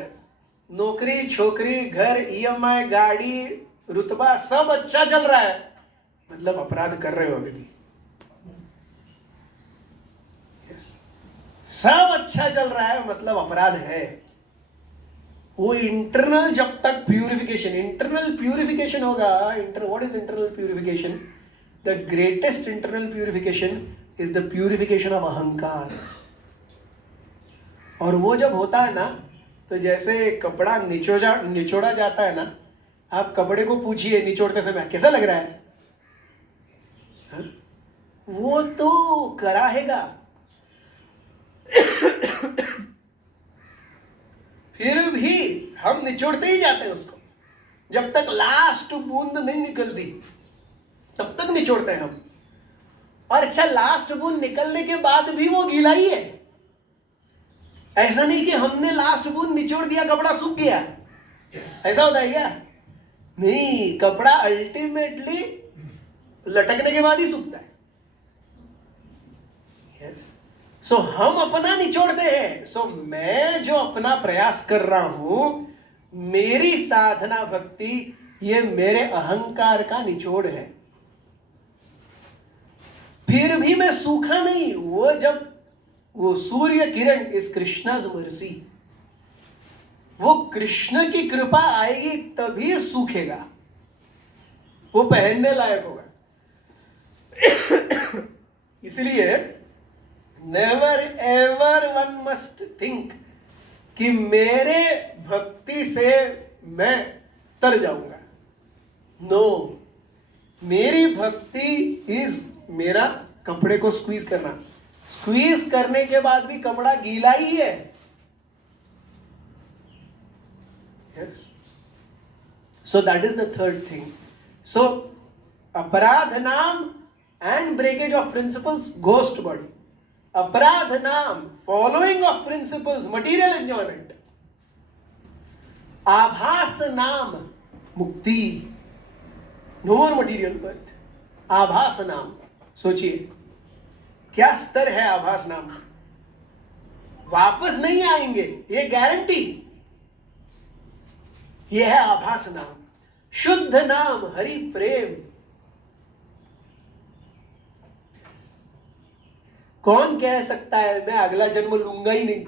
नौकरी, छोकरी, घर, ईएमआई, गाड़ी, रुतबा सब अच्छा चल रहा है मतलब अपराध कर रहे हो अभी भी। सब अच्छा चल रहा है मतलब अपराध है। वो इंटरनल जब तक इंटरनल प्यूरिफिकेशन होगा। What is internal purification? The greatest internal purification is the purification of अहंकार। और वो जब होता है ना, तो जैसे कपड़ा निचोड़ा जाता है ना, आप कपड़े को पूछिए निचोड़ते समय कैसा लग रहा है, वो तो कराहेगा। फिर भी हम निचोड़ते ही जाते हैं उसको, जब तक लास्ट बूंद नहीं निकलती तब तक निचोड़ते हैं हम। और अच्छा, लास्ट बूंद निकलने के बाद भी वो गीला ही है। ऐसा नहीं कि हमने लास्ट बूंद निचोड़ दिया कपड़ा सूख गया, ऐसा होता है क्या? नहीं, कपड़ा अल्टीमेटली लटकने के बाद ही सूखता है। यस, सो हम अपना निचोड़ते हैं। सो मैं जो अपना प्रयास कर रहा हूं, मेरी साधना भक्ति, ये मेरे अहंकार का निचोड़ है। फिर भी मैं सूखा नहीं। वो जब वो सूर्य किरण इस कृष्णा's मर्सी, वो कृष्ण की कृपा आएगी तभी सूखेगा, वो पहनने लायक होगा। इसलिए never ever one must think कि मेरे भक्ति से मैं तर जाऊंगा। नो, मेरी भक्ति इज मेरा कपड़े को स्क्वीज करना। स्क्वीज करने के बाद भी कपड़ा गीला ही है, Yes. So that is the third thing. So aparadh naam and breakage of principles, ghost body. Aparadh naam, following of principles, material enjoyment. Abhas naam, mukti, no more material birth. आभास नाम, सोचिए क्या स्तर है आभास नाम का? वापस नहीं आएंगे, ये गारंटी. ये है आभास नाम. शुद्ध नाम, हरि प्रेम. कौन कह सकता है मैं अगला जन्म लूंगा ही नहीं?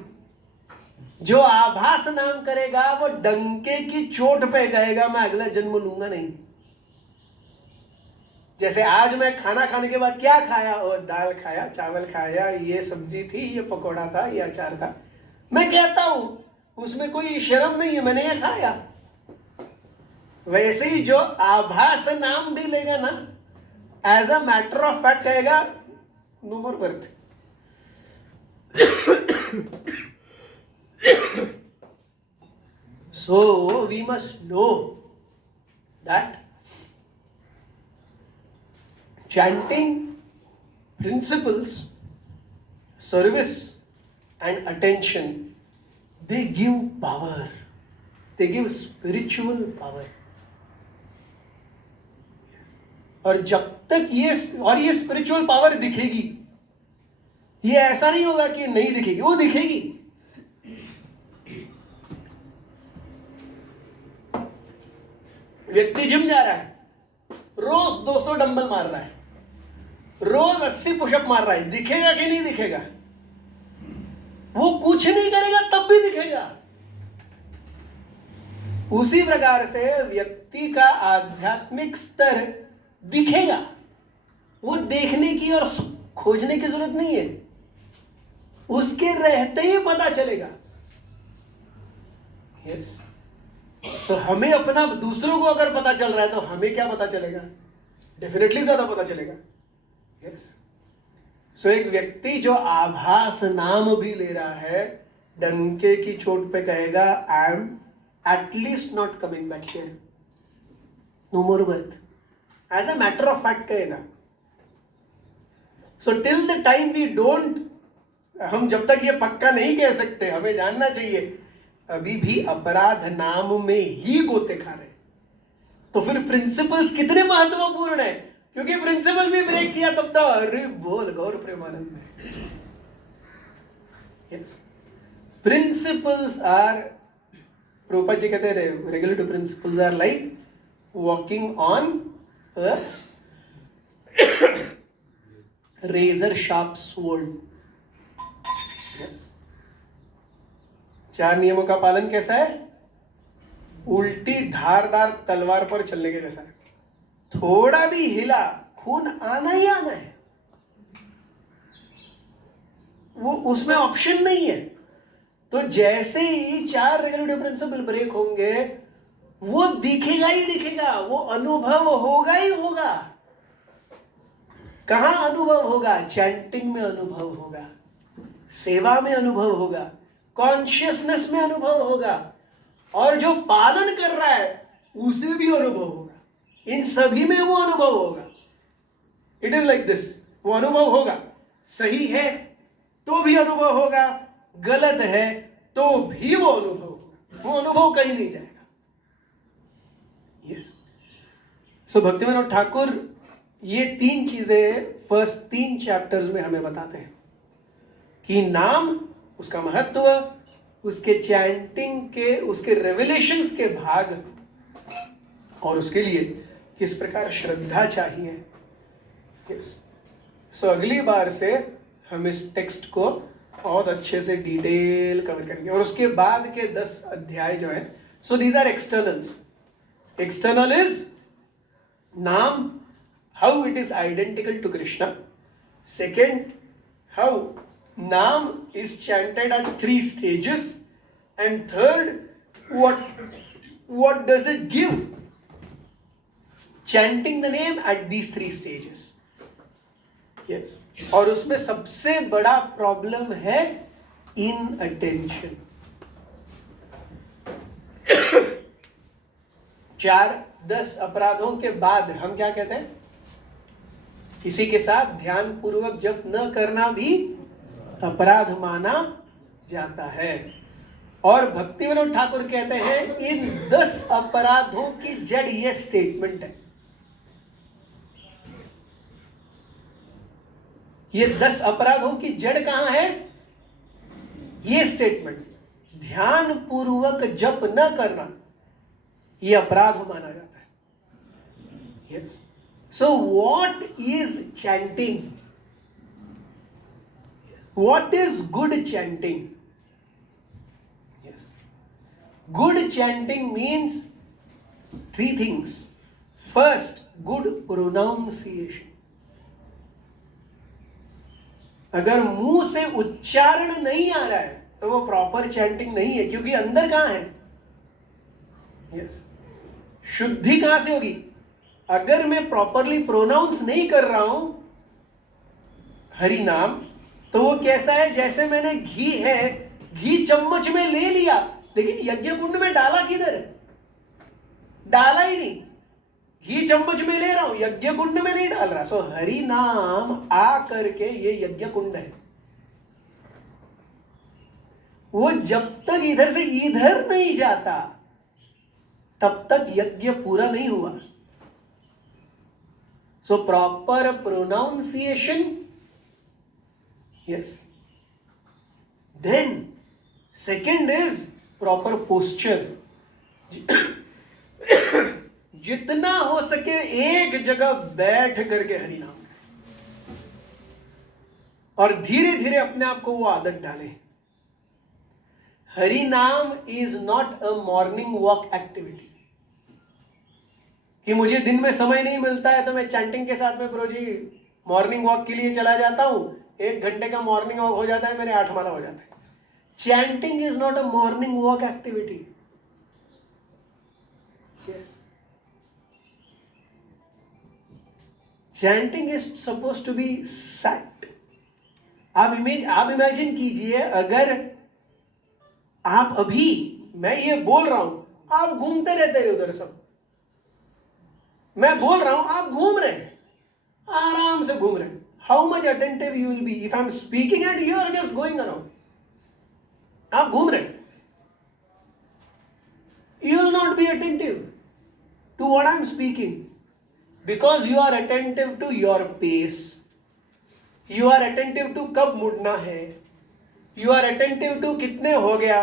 जो आभास नाम करेगा वो डंके की चोट पे कहेगा मैं अगला जन्म लूंगा नहीं. जैसे आज मैं खाना खाने के बाद क्या खाया? और दाल खाया, चावल खाया, ये सब्जी थी, ये पकौड़ा था, ये अचार था. मैं कहता हूं उसमें कोई शर्म नहीं है, मैंने ये खाया. वैसे ही जो आभास नाम भी लेगा ना, as a matter of fact कहेगा no more birth. So we must know that chanting principles, service and attention, they give power. They give spiritual power. और जब तक ये स्पिरिचुअल पावर दिखेगी, ये ऐसा नहीं होगा कि नहीं दिखेगी, वो दिखेगी. व्यक्ति जिम जा रहा है, रोज 200 डंबल मार रहा है, रोज 80 पुशअप मार रहा है, दिखेगा कि नहीं दिखेगा? वो कुछ नहीं करेगा तब भी दिखेगा. उसी प्रकार से व्यक्ति का आध्यात्मिक स्तर दिखेगा. वो देखने की और खोजने की जरूरत नहीं है, उसके रहते ही पता चलेगा. यस. सो हमें अपना, दूसरों को अगर पता चल रहा है तो हमें क्या पता चलेगा? डेफिनेटली ज्यादा पता चलेगा. यस. सो एक व्यक्ति जो आभास नाम भी ले रहा है, डंके की चोट पे कहेगा I am at least not coming back here, no more birth, as a matter of fact कहेगा. So till the time we don't, हम जब तक ये पक्का नहीं कह सकते, हमें जानना चाहिए अभी भी अपराध नाम में ही गोते खा रहे. तो फिर प्रिंसिपल्स कितने महत्वपूर्ण है, क्योंकि प्रिंसिपल भी ब्रेक किया तब तो अरे बोल गौर प्रेमानंद है. Yes. Principles are, Prabhupada ji कहते हैं regulative principles are like walking on a razor sharp sword. चार नियमों का पालन कैसा है? उल्टी धारदार तलवार पर चलने के जैसा है. थोड़ा भी हिला, खून आना ही आना है, वो उसमें ऑप्शन नहीं है. तो जैसे ही चार रेगुलेटिव प्रिंसिपल ब्रेक होंगे, वो दिखेगा ही दिखेगा, वो अनुभव होगा ही होगा. कहां अनुभव होगा? चैंटिंग में अनुभव होगा, सेवा में अनुभव होगा, कॉन्शियसनेस में अनुभव होगा, और जो पालन कर रहा है उसे भी अनुभव होगा. इन सभी में वो अनुभव होगा. It is like this. वो अनुभव होगा, सही है तो भी अनुभव होगा, गलत है तो भी वो अनुभव होगा. वो अनुभव कहीं नहीं जाएगा. यस. सो भक्तिविनोद ठाकुर ये तीन चीजें फर्स्ट 3 चैप्टर्स में हमें बताते हैं कि नाम, उसका महत्व, उसके चैंटिंग के, उसके रेवलेशंस के भाग, और उसके लिए किस प्रकार श्रद्धा चाहिए. यस. सो अगली बार से हम इस टेक्स्ट को बहुत अच्छे से डिटेल कवर करेंगे, और उसके बाद के 10 अध्याय जो है, so these are externals. External is naam, how it is identical to Krishna. Second, how naam is chanted at 3 stages, and third, what does it give chanting the name at these 3 stages. Yes. और उसमें सबसे बड़ा प्रॉब्लम है इन attention. 4-10 अपराधों के बाद हम क्या कहते हैं? किसी के साथ ध्यान पूर्वक जप न करना भी अपराध माना जाता है। और भक्ति विनोद ठाकुर कहते हैं इन 10 अपराधों की जड़ ये स्टेटमेंट है। ये 10 अपराधों की जड़ कहां है? ये स्टेटमेंट, ध्यान पूर्वक जप न करना, ये अपराध माना जाता है। Yes, so what is chanting? What is good chanting? Yes, good chanting means 3 things. First, good pronunciation. अगर मुंह से उच्चारण नहीं आ रहा है तो वो प्रॉपर चैंटिंग नहीं है, क्योंकि अंदर कहां है? यस, शुद्धि कहां से होगी? अगर मैं प्रॉपरली प्रोनाउंस नहीं कर रहा हूं हरि नाम, तो वो कैसा है? जैसे मैंने घी है, घी चम्मच में ले लिया, लेकिन यज्ञ कुंड में डाला किधर है? डाला ही नहीं। घी चम्मच में ले रहा हूं, यज्ञ कुंड में नहीं डाल रहा। सो हरि नाम आ करके ये यज्ञ कुंड है। वो जब तक इधर से इधर नहीं जाता तब तक यज्ञ पूरा नहीं हुआ। So proper pronunciation, yes. Then second is proper posture. जितना हो सके एक जगह बैठ करके हरि नाम, और धीरे धीरे अपने आप को वो आदत डाले। हरि नाम is not a morning walk activity कि मुझे दिन में समय नहीं मिलता है तो मैं चैंटिंग के साथ में प्रोजी मॉर्निंग वॉक के लिए चला जाता हूं, 1 घंटे का मॉर्निंग वॉक हो जाता है, मेरे 8 माला हो जाता है। Chanting is not a morning walk activity. Chanting is suppose to be sat. आप इमेजिन कीजिए, अगर आप अभी, मैं ये बोल रहा हूं, आप घूमते रहते रहे उधर, सब मैं बोल रहा हूं, आप घूम रहे हैं, आराम से घूम रहे हैं। How much attentive you will be if I am speaking and you are just going around? आप घूम रहे हैं, you will not be attentive to what I am speaking, because you are attentive to your pace, you are attentive to कब मुड़ना है, you are attentive to कितने हो गया।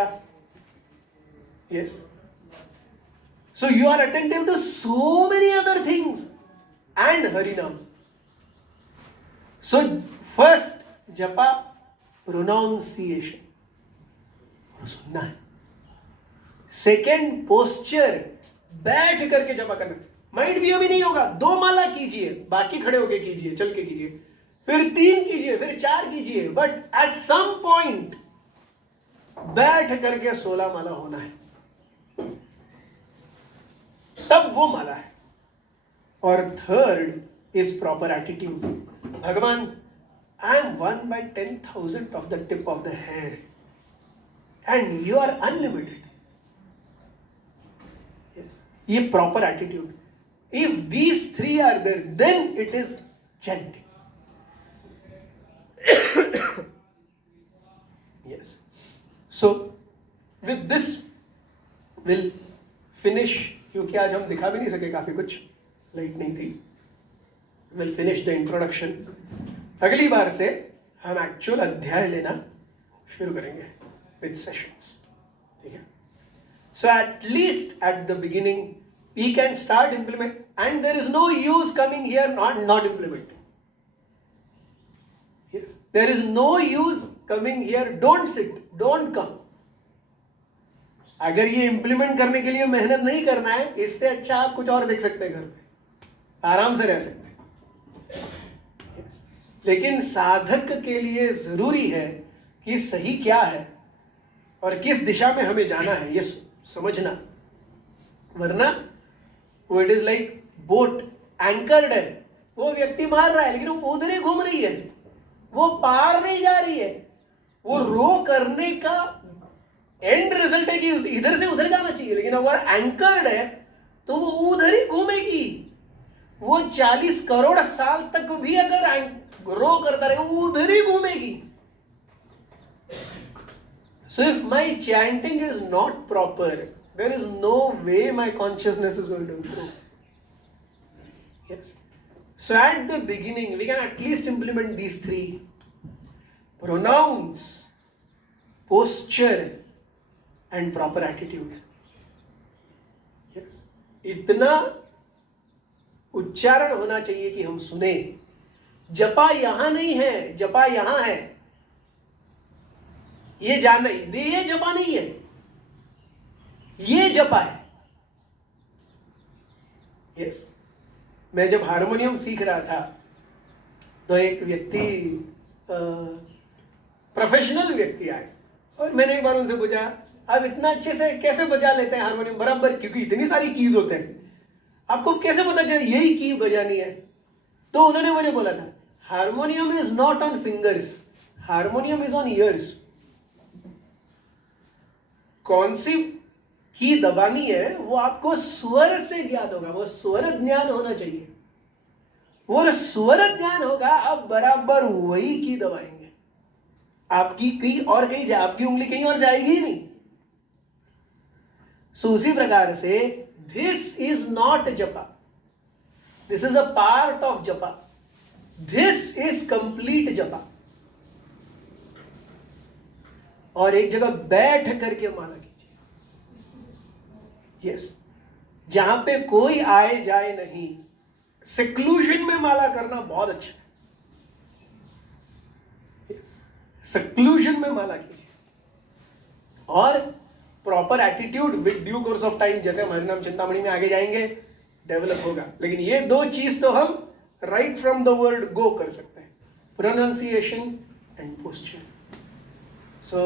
yes, so you are attentive to so many other things and Harinam. So first जपा pronunciation, सुनना है। Second posture, बैठ करके जपा करना। माइंड भी अभी नहीं होगा, 2 माला कीजिए, बाकी खड़े होके कीजिए, चल के कीजिए, फिर 3 कीजिए, फिर 4 कीजिए, बट एट सम पॉइंट बैठ करके 16 माला होना है, तब वो माला है। और third is proper attitude. Bhagavan, I am 1/10,000 of the tip of the hair and you are unlimited. Yes. ये proper attitude. If these 3 are there, then it is chanting. Yes. So with this we'll finish, क्योंकि आज हम दिखा भी नहीं सके, काफी कुछ लाइट नहीं थी। We'll finish the introduction. अगली बार से हम एक्चुअल अध्याय लेना शुरू करेंगे with sessions. ठीक है? So at least at the beginning we can start implement, and there is no use coming here not implementing. Yes, there is no use coming here, don't sit, don't come. अगर ये implement करने के लिए मेहनत नहीं करना है, इससे अच्छा आप कुछ और देख सकते हैं, घर पे आराम से रह सकते हैं। yes. लेकिन साधक के लिए जरूरी है कि सही क्या है और किस दिशा में हमें जाना है, ये समझना। वरना वो it is like boat anchored है, वो व्यक्ति मार रहा है लेकिन वो उधर ही घूम रही है, वो पार नहीं जा रही है। वो रो करने का एंड रिजल्ट है कि इधर से उधर जाना चाहिए, लेकिन अगर एंकर्ड है तो वो उधर ही घूमेगी। वो 40 करोड़ साल तक भी अगर ग्रो करता रहे, वो उधर ही घूमेगी। So if my chanting is not proper, there is no way my consciousness is going to improve. Yes. So at the beginning, we can at least implement these three: pronouns, posture, and proper attitude. Yes. इतना उच्चारण होना चाहिए कि हम सुने। जपा यहां नहीं है, जपा यहां है, ये जानना। ये जपा नहीं है, ये जपा है। यस। मैं जब हारमोनियम सीख रहा था तो एक व्यक्ति, प्रोफेशनल व्यक्ति आए और मैंने एक बार उनसे पूछा, आप इतना अच्छे से कैसे बजा लेते हैं हारमोनियम बराबर, क्योंकि इतनी सारी कीज होते हैं, आपको कैसे पता चले यही की बजानी है? तो उन्होंने मुझे बोला था, harmonium is not on fingers, harmonium is on years. कौन सी की दबानी है वो आपको स्वर से ज्ञात होगा, वो स्वर ज्ञान होना चाहिए। वो स्वर ज्ञान होगा, आप बराबर वही की दबाएंगे। आपकी की और कहीं आपकी उंगली कहीं और जाएगी ही नहीं। सो उसी प्रकार से दिस इज नॉट जपा, this is a part of जपा, दिस इज कंप्लीट जपा। और एक जगह बैठ करके माला कीजिए। यस। जहां पे कोई आए जाए नहीं, सेक्लूजन में माला करना बहुत अच्छा है। यस। सेक्लूजन में माला कीजिए और proper attitude with due course of time, जैसे हम हरिनाम चिंतामणि में आगे जाएंगे, डेवलप होगा। लेकिन ये दो चीज तो हम right from the word go कर सकते हैं, प्रोनाउंसिएशन एंड पोस्चर। सो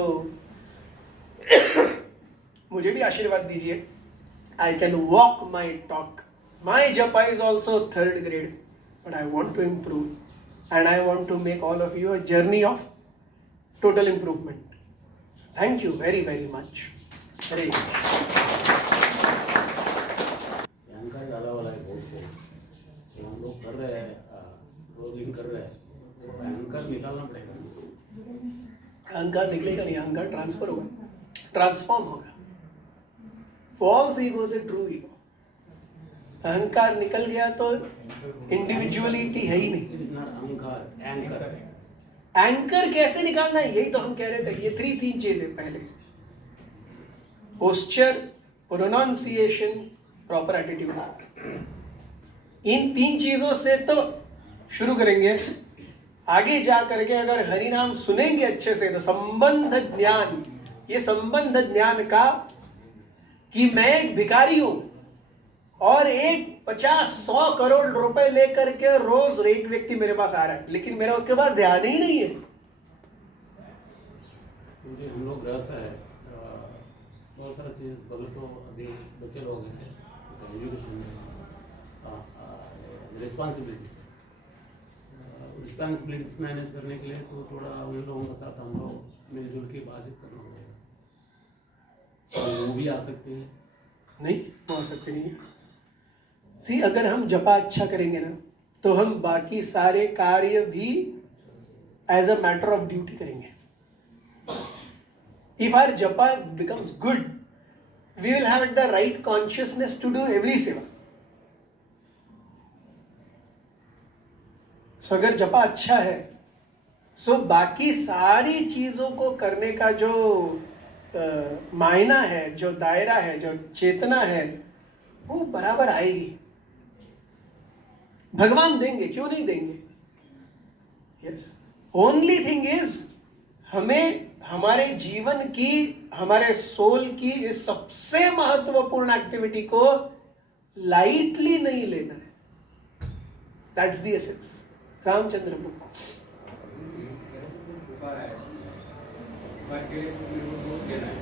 मुझे भी आशीर्वाद दीजिए। I can walk my talk. My japa is also 3rd grade, but I want to improve, and I want to make all of you a journey of total improvement. So thank you very, very much. Hare अहंकार डाला वाला है बहुत को, तो हम लोग कर रहे हैं, रोज दिन कर रहे हैं, तो अहंकार निकालना पड़ेगा। अहंकार निकलेगा नहीं, अहंकार ट्रांसफर होगा, ट्रांसफॉर्म होगा। फॉल्स ईगो से ट्रू ईगो। अहंकार निकल गया तो इंडिविजुअलिटी है ही नहीं। अहंकार एंकर, एंकर कैसे निकालना है, यही तो हम कह रहे थे। ये तीन चीजें, पहले पोस्चर, प्रोनाउंसिएशन, प्रॉपर एटीट्यूड। इन 3 चीजों से तो शुरू करेंगे। आगे जा करके अगर हरिनाम सुनेंगे अच्छे से तो संबंध ज्ञान, ये संबंध ज्ञान का कि मैं एक भिखारी हूं और एक 50-100 करोड़ रुपए लेकर के रोज एक व्यक्ति मेरे पास आ रहा है, लेकिन मेरा उसके पास ध्यान ही नहीं है। क्योंकि हम लोग गृहस्थ है, बहुत सारा चीज़ बोले तो अभी बच्चे लोग हैं, एजुकेशन में रिस्पॉन्सिबिलिटीज मैनेज करने के लिए तो थोड़ा उन लोगों के साथ हम लोग मिलजुल के बातचीत करना पड़ेगा। वो भी आ सकते हैं? नहीं, वो आ सकते नहीं। सी, अगर हम जपा अच्छा करेंगे ना तो हम बाकी सारे कार्य भी as a matter of duty करेंगे। If our japa becomes good, we will have the right consciousness to do every seva. So अगर जपा अच्छा है, सो बाकी सारी चीजों को करने का जो मायना है, जो दायरा है, जो चेतना है, वो बराबर आएगी। भगवान देंगे, क्यों नहीं देंगे? यस। ओनली थिंग इज, हमें हमारे जीवन की, हमारे सोल की इस सबसे महत्वपूर्ण एक्टिविटी को लाइटली नहीं लेना है। That's the essence. Ramchandra book. मेरे को दोष देना है,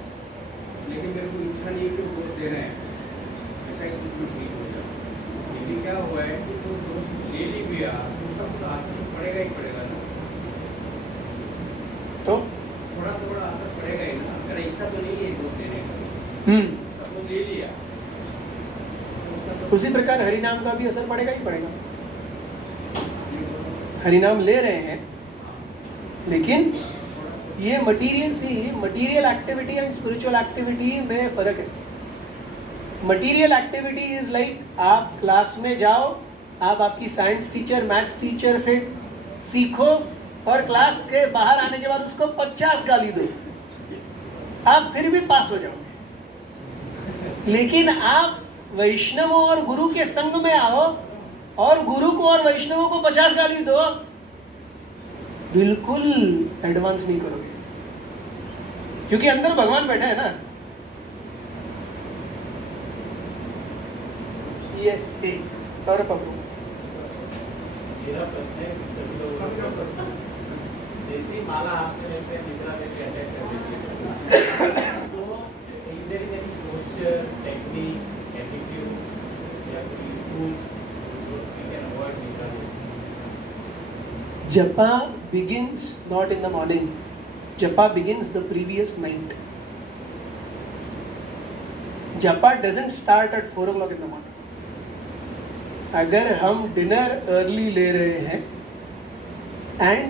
लेकिन मेरे को इच्छा नहीं है कि दोष देना है, ऐसा ही कुछ ठीक हो जाए। लेकिन क्या हुआ है कि जो दोष ले ली गया उसका कुछ असर पड़ेगा ही पड़ेगा ना, तो थोड़ा थोड़ा असर पड़ेगा ही ना। मेरा इच्छा तो नहीं है दोष देने का, सब लोग ले लिया तो उसका उसी प्रकार हरिनाम का भी असर पड़ेगा ही पड़ेगा। हरिनाम ले रहे हैं, लेकिन ये material activity and spiritual activity में फर्क है। मटीरियल एक्टिविटी इज लाइक आप क्लास में जाओ, आप आपकी साइंस टीचर, मैथ्स टीचर से सीखो और क्लास के बाहर आने के बाद उसको 50 गाली दो, आप फिर भी पास हो जाओगे। लेकिन आप वैष्णवों और गुरु के संग में आओ और गुरु को और वैष्णवों को 50 गाली दो, बिल्कुल एडवांस नहीं करोगे, क्योंकि अंदर भगवान बैठा है ना। यस, एक और पकड़ो। मेरा प्रश्न है, सभी लोग जैसी माला आपने लेके निद्रा लेके अटैक कर देती है, तो is there any posture, technique, attitude या कोई टूल्स जो we can avoid nidra? Japa begins not in the morning. Japa begins the previous night. Japa doesn't start at 4 o'clock in the morning. अगर हम डिनर अर्ली ले रहे हैं, and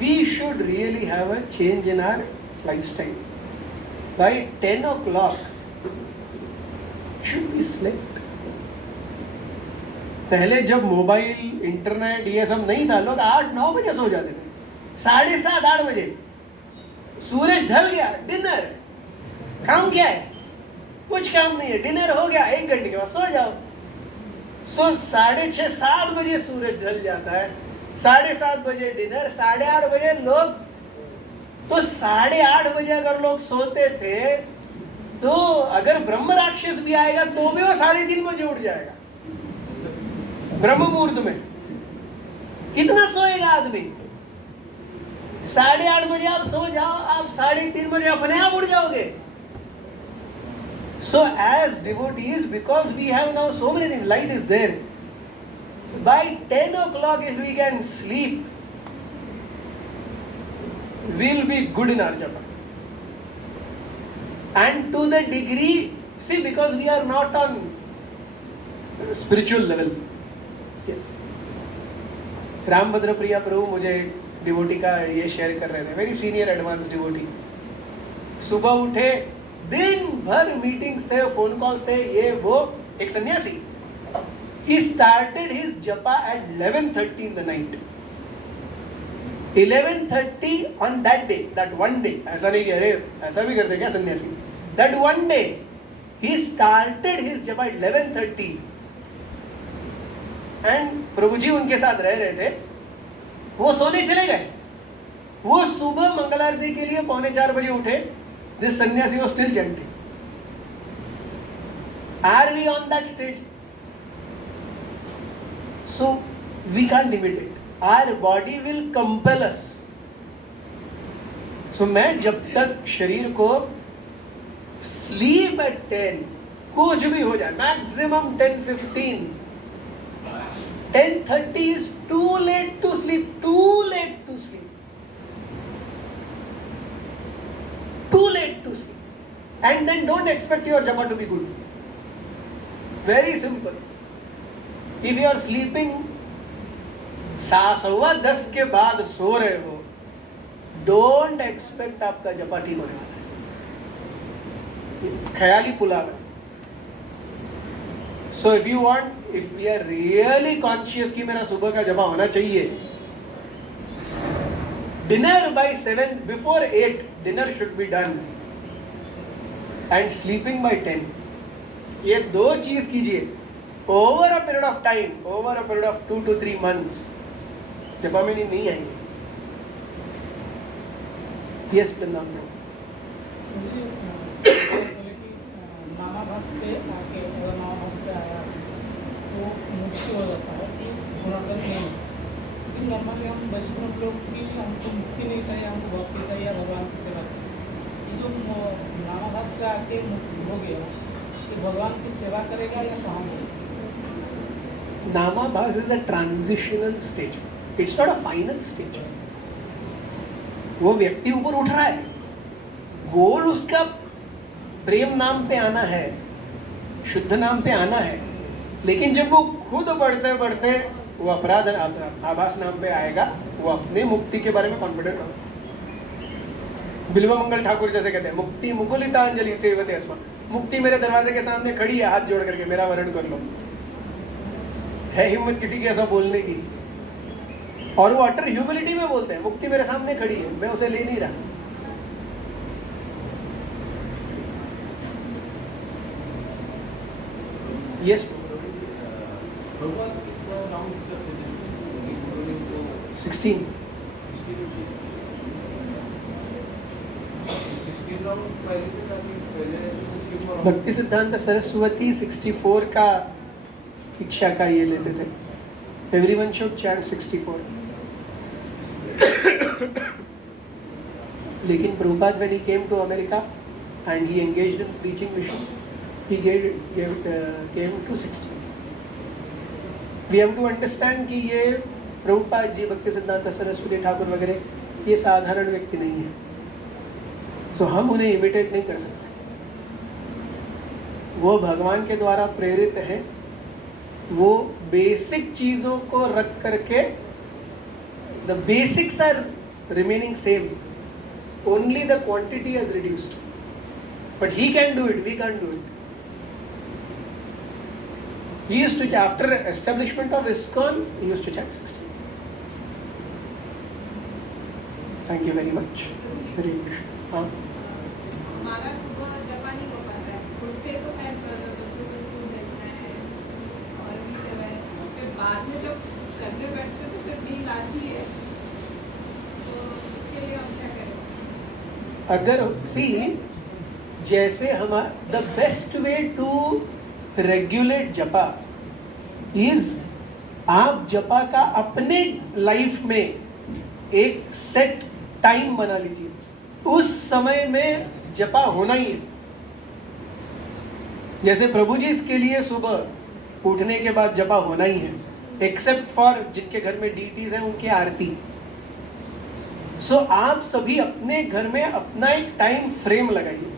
we should really have a change in our lifestyle. By 10 o'clock should be slept. पहले जब mobile, internet ये सब नहीं था, लोग 8-9 बजे सो जाते थे। 7:30-8 बजे सूरज ढल गया, डिनर। काम क्या है? कुछ काम नहीं है, डिनर हो गया, 1 घंटे के बाद सो जाओ। सो 6:30-7 बजे सूरज ढल जाता है, 7:30 बजे डिनर, 8:30 बजे लोग, तो 8:30 बजे अगर लोग सोते थे, तो अगर ब्रह्म राक्षस भी आएगा तो भी वो 3:30 बजे उठ जाएगा ब्रह्म मुहूर्त में। कितना सोएगा आदमी? 8:30 बजे आप सो जाओ, आप 3:30 बजे अपने आप उठ जाओगे। So as devotees, because we have now so many things, light is there. By 10 o'clock if we can sleep, we'll be good in our japa. And to the degree, see, because we are not on spiritual level. Yes. Rambhadra प्रिया प्रभु मुझे devotee का ये share कर रहे थे, very senior advance devotee. सुबह उठे, दिन भर मीटिंग्स थे, फोन कॉल्स थे, ये वो। एक सन्यासी, he started his japa at 11:30 in the night. 11:30 on that day, that one day. ऐसा नहीं कि अरे ऐसा भी करते क्या सन्यासी? That one day he started his japa at 11:30. And प्रभु जी उनके साथ रह रहे थे, वो सोने चले गए। वो सुबह मंगल आरती के लिए 3:45 बजे उठे। This sannyasi was still chanting. Are we on that stage? So we can't imitate, our body will compel us. So मैं जब तक शरीर को स्लीप एट 10, कुछ भी हो जाए, maximum 10:15, 10:30 is too late to sleep, too late to sleep, too late to sleep. And then don't expect your japa to be good. Very simple. If you are sleeping 10:15 के बाद सो रहे हो, don't expect आपका जपा ठीक होने वाला है। ख्याली पुलाव है। So if you want, if we are really conscious कि मेरा सुबह का जपा होना चाहिए, dinner by 7, before 8 dinner should be done, and sleeping by 10. ये 2 चीज कीजिए over a period of time, over a period of 2 to 3 months, जपा में नहीं आएंगे। Yes, Pranam. नामाभास से आके, अगर नामाभास पे आया तो मुक्ति हो जाता है कि गुणाकर नहीं। लेकिन नॉर्मली हम वैष्णव लोग की हमको मुक्ति नहीं चाहिए, हमको भक्ति चाहिए, भगवान की सेवा चाहिए। ये जो नामाभास पे आके हो गया, कि भगवान की सेवा करेगा या कहाँ गया? Namabhasa is a transitional stage, it's not a final stage. वो व्यक्ति ऊपर उठ रहा है, गोल उसका प्रेम नाम पे आना है, शुद्ध नाम पे आना है, लेकिन जब वो खुद बढ़ते बढ़ते वो अपराध आभास नाम पे आएगा, वो अपने मुक्ति के बारे में कॉन्फिडेंट होगा। बिल्वमंगल ठाकुर जैसे कहते हैं, मुक्ति मुकुलितांजलि सेवते अस्मा, मुक्ति मेरे दरवाजे के सामने खड़ी है, हाथ जोड़ करके मेरा वर्ण कर लो। है हिम्मत किसी की ऐसा बोलने की? और वो अटर ह्यूमिलिटी में बोलते हैं, मुक्ति मेरे सामने खड़ी है, मैं उसे ले नहीं रहा। यस 16 भक्ति सिद्धांत सरस्वती 64 का शिक्षा का ये लेते थे, एवरीवन शुड चैंट 64। लेकिन Prabhupada when he came to America and he engaged in preaching mission, he came to 60। We have to understand कि ये प्रभुपाद जी, भक्ति सिद्धांत सरस्वती ठाकुर वगैरह ये साधारण व्यक्ति नहीं है, तो हम उन्हें इमिटेट नहीं कर सकते। वो भगवान के द्वारा प्रेरित है, वो बेसिक चीजों को रख करके, the basics are remaining same, only the quantity has reduced, but he can do it, we can do it. He used to, after establishment of ISKCON, he used to chant 60। Thank you very much. Very good. हाँ। हमारा सुबह जपा नहीं हो पाता है, उठते तो है बच्चों को स्कूल भेजना है और भी सब है, फिर बाद में जब करने बैठते तो फिर नींद आती है, तो इसके लिए हम क्या करें? अगर सी जैसे हमारा the best way to regulate japa is, आप जपा का अपने लाइफ में एक सेट टाइम बना लीजिए, उस समय में जपा होना ही है। जैसे प्रभु जी इसके लिए सुबह उठने के बाद जपा होना ही है, एक्सेप्ट फॉर जिनके घर में डीटीज हैं उनकी आरती। सो आप सभी अपने घर में अपना एक टाइम फ्रेम लगाइए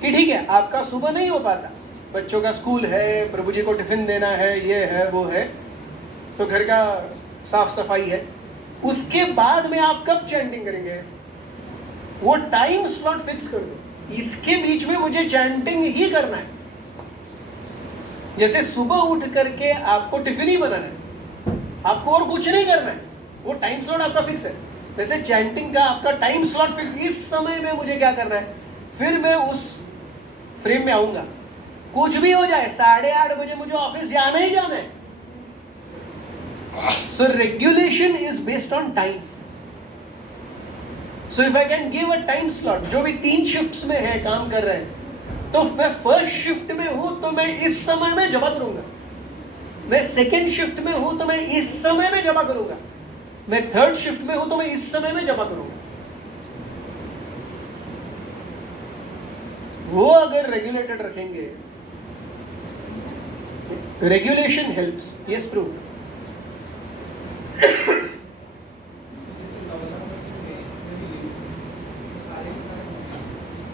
कि ठीक है, आपका सुबह नहीं हो पाता, बच्चों का स्कूल है, प्रभु जी को टिफिन देना है, ये है वो है, तो घर का साफ सफाई है, उसके बाद में आप कब चैंटिंग करेंगे, वो टाइम स्लॉट फिक्स कर दो, इसके बीच में मुझे चैंटिंग ही करना है। जैसे सुबह उठ करके आपको टिफिन ही बनाना है, आपको और कुछ नहीं करना है, वो टाइम स्लॉट आपका फिक्स है, वैसे चैंटिंग का आपका टाइम स्लॉट फिक्स, इस समय में मुझे क्या करना है, फिर मैं उस फ्रेम में आऊंगा, कुछ भी हो जाए 8:30 बजे मुझे ऑफिस जाना ही जाना है। So regulation is based on time. So if I can give a time slot, जो भी 3 शिफ्ट्स में है काम कर रहे हैं, तो मैं फर्स्ट शिफ्ट में हूं तो मैं इस समय में जमा करूंगा, मैं सेकेंड शिफ्ट में हूं तो मैं इस समय में जमा करूंगा, मैं थर्ड शिफ्ट में हूं तो मैं इस समय में जमा करूंगा। वो अगर रेगुलेटेड रखेंगे, रेगुलेशन हेल्प्स। Yes prove.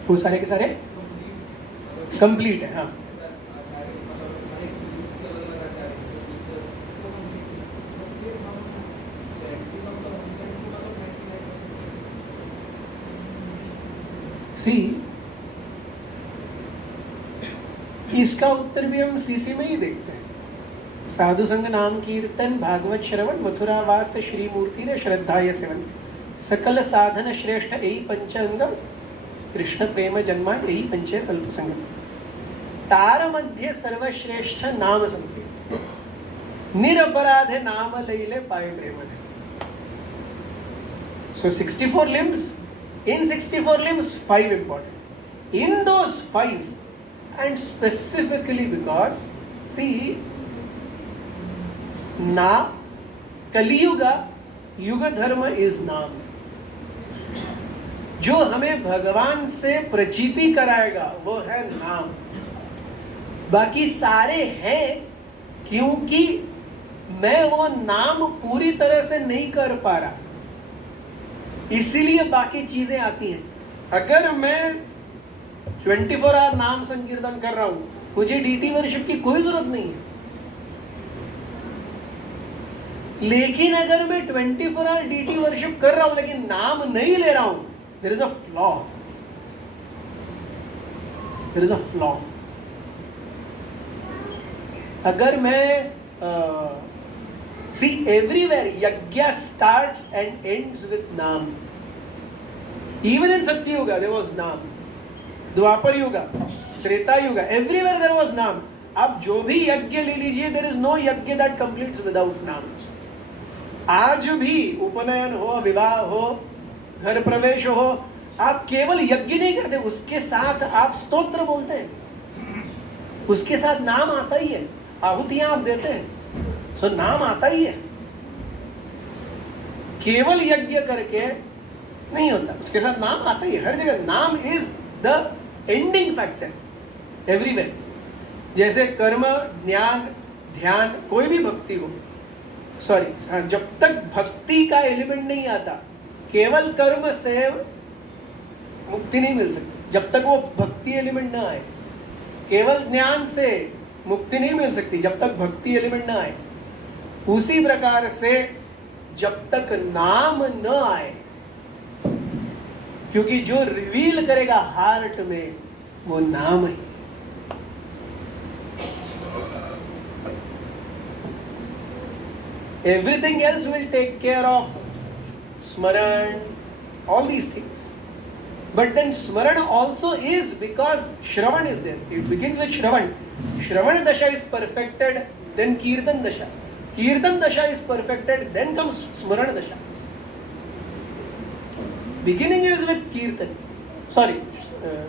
वो सारे के सारे कंप्लीट है। हाँ, सी इसका उत्तर भी हम सीसी में ही देखते हैं। साधु संग नाम कीर्तन, भागवत श्रवण, मथुरा वास श्री मूर्ति ने श्रद्धाय सेवन, सकल साधन श्रेष्ठ यही पंचांग, कृष्ण प्रेम जन्मा यही पंचे अल्प संग, तार मध्य सर्वश्रेष्ठ नाम संप्रीत, निरपराधे नाम लैले पाए प्रेम। So 64 limbs, in 64 limbs 5 important. In those 5, and specifically because see, ना कलियुगा युग धर्म इज नाम, जो हमें भगवान से प्रचीति कराएगा वो है नाम। बाकी सारे हैं क्योंकि मैं वो नाम पूरी तरह से नहीं कर पा रहा, इसीलिए बाकी चीजें आती हैं। अगर मैं 24 आवर नाम संकीर्तन कर रहा हूं मुझे डीटी वर्शिप की कोई जरूरत नहीं है। लेकिन अगर मैं 24 आवर डीटी वर्शिप कर रहा हूं लेकिन नाम नहीं ले रहा हूं, there is a flaw, there is a flaw. अगर मैं see everywhere yajna starts and ends with naam. Even in Satyayuga there was naam, Dvapara yuga, Treta yuga, everywhere there was naam. आप जो भी यज्ञ ले लीजिए, there is no yajna that completes without naam. आज भी उपनयन हो, विवाह हो, घर प्रवेश हो, आप केवल यज्ञ नहीं करते, उसके साथ आप स्तोत्र बोलते हैं, उसके साथ नाम आता ही है। आहुतियां आप देते हैं, सो नाम आता ही है। केवल यज्ञ करके नहीं होता, उसके साथ नाम आता ही है। हर जगह नाम is the ending factor everywhere. जैसे कर्म, ज्ञान, ध्यान, कोई भी भक्ति हो, सॉरी, जब तक भक्ति का एलिमेंट नहीं आता, केवल कर्म से मुक्ति नहीं मिल सकती। जब तक वो भक्ति एलिमेंट ना आए, केवल ज्ञान से मुक्ति नहीं मिल सकती जब तक भक्ति एलिमेंट ना आए। उसी प्रकार से जब तक नाम न आए, क्योंकि जो रिवील करेगा हार्ट में वो नाम है। Everything else will take care of Smaran, all these things. But then Smaran also is because Shravan is there. It begins with Shravan. Shravan Dasha is perfected, then Kirtan Dasha. Kirtan Dasha is perfected, then comes Smaran Dasha. Beginning is with Kirtan. Sorry,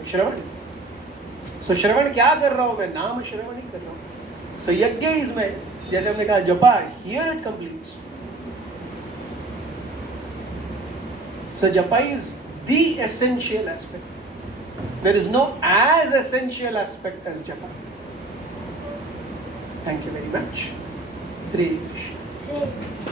Shravan. So Shravan क्या कर रहा हूँ मैं? नाम श्रवण ही कर रहा हूँ. So यज्ञ is मैं, जैसे हमने कहा जपा, here it completes. So japa is the essential aspect. There is no as essential aspect as japa. Thank you very much. Hare Krishna.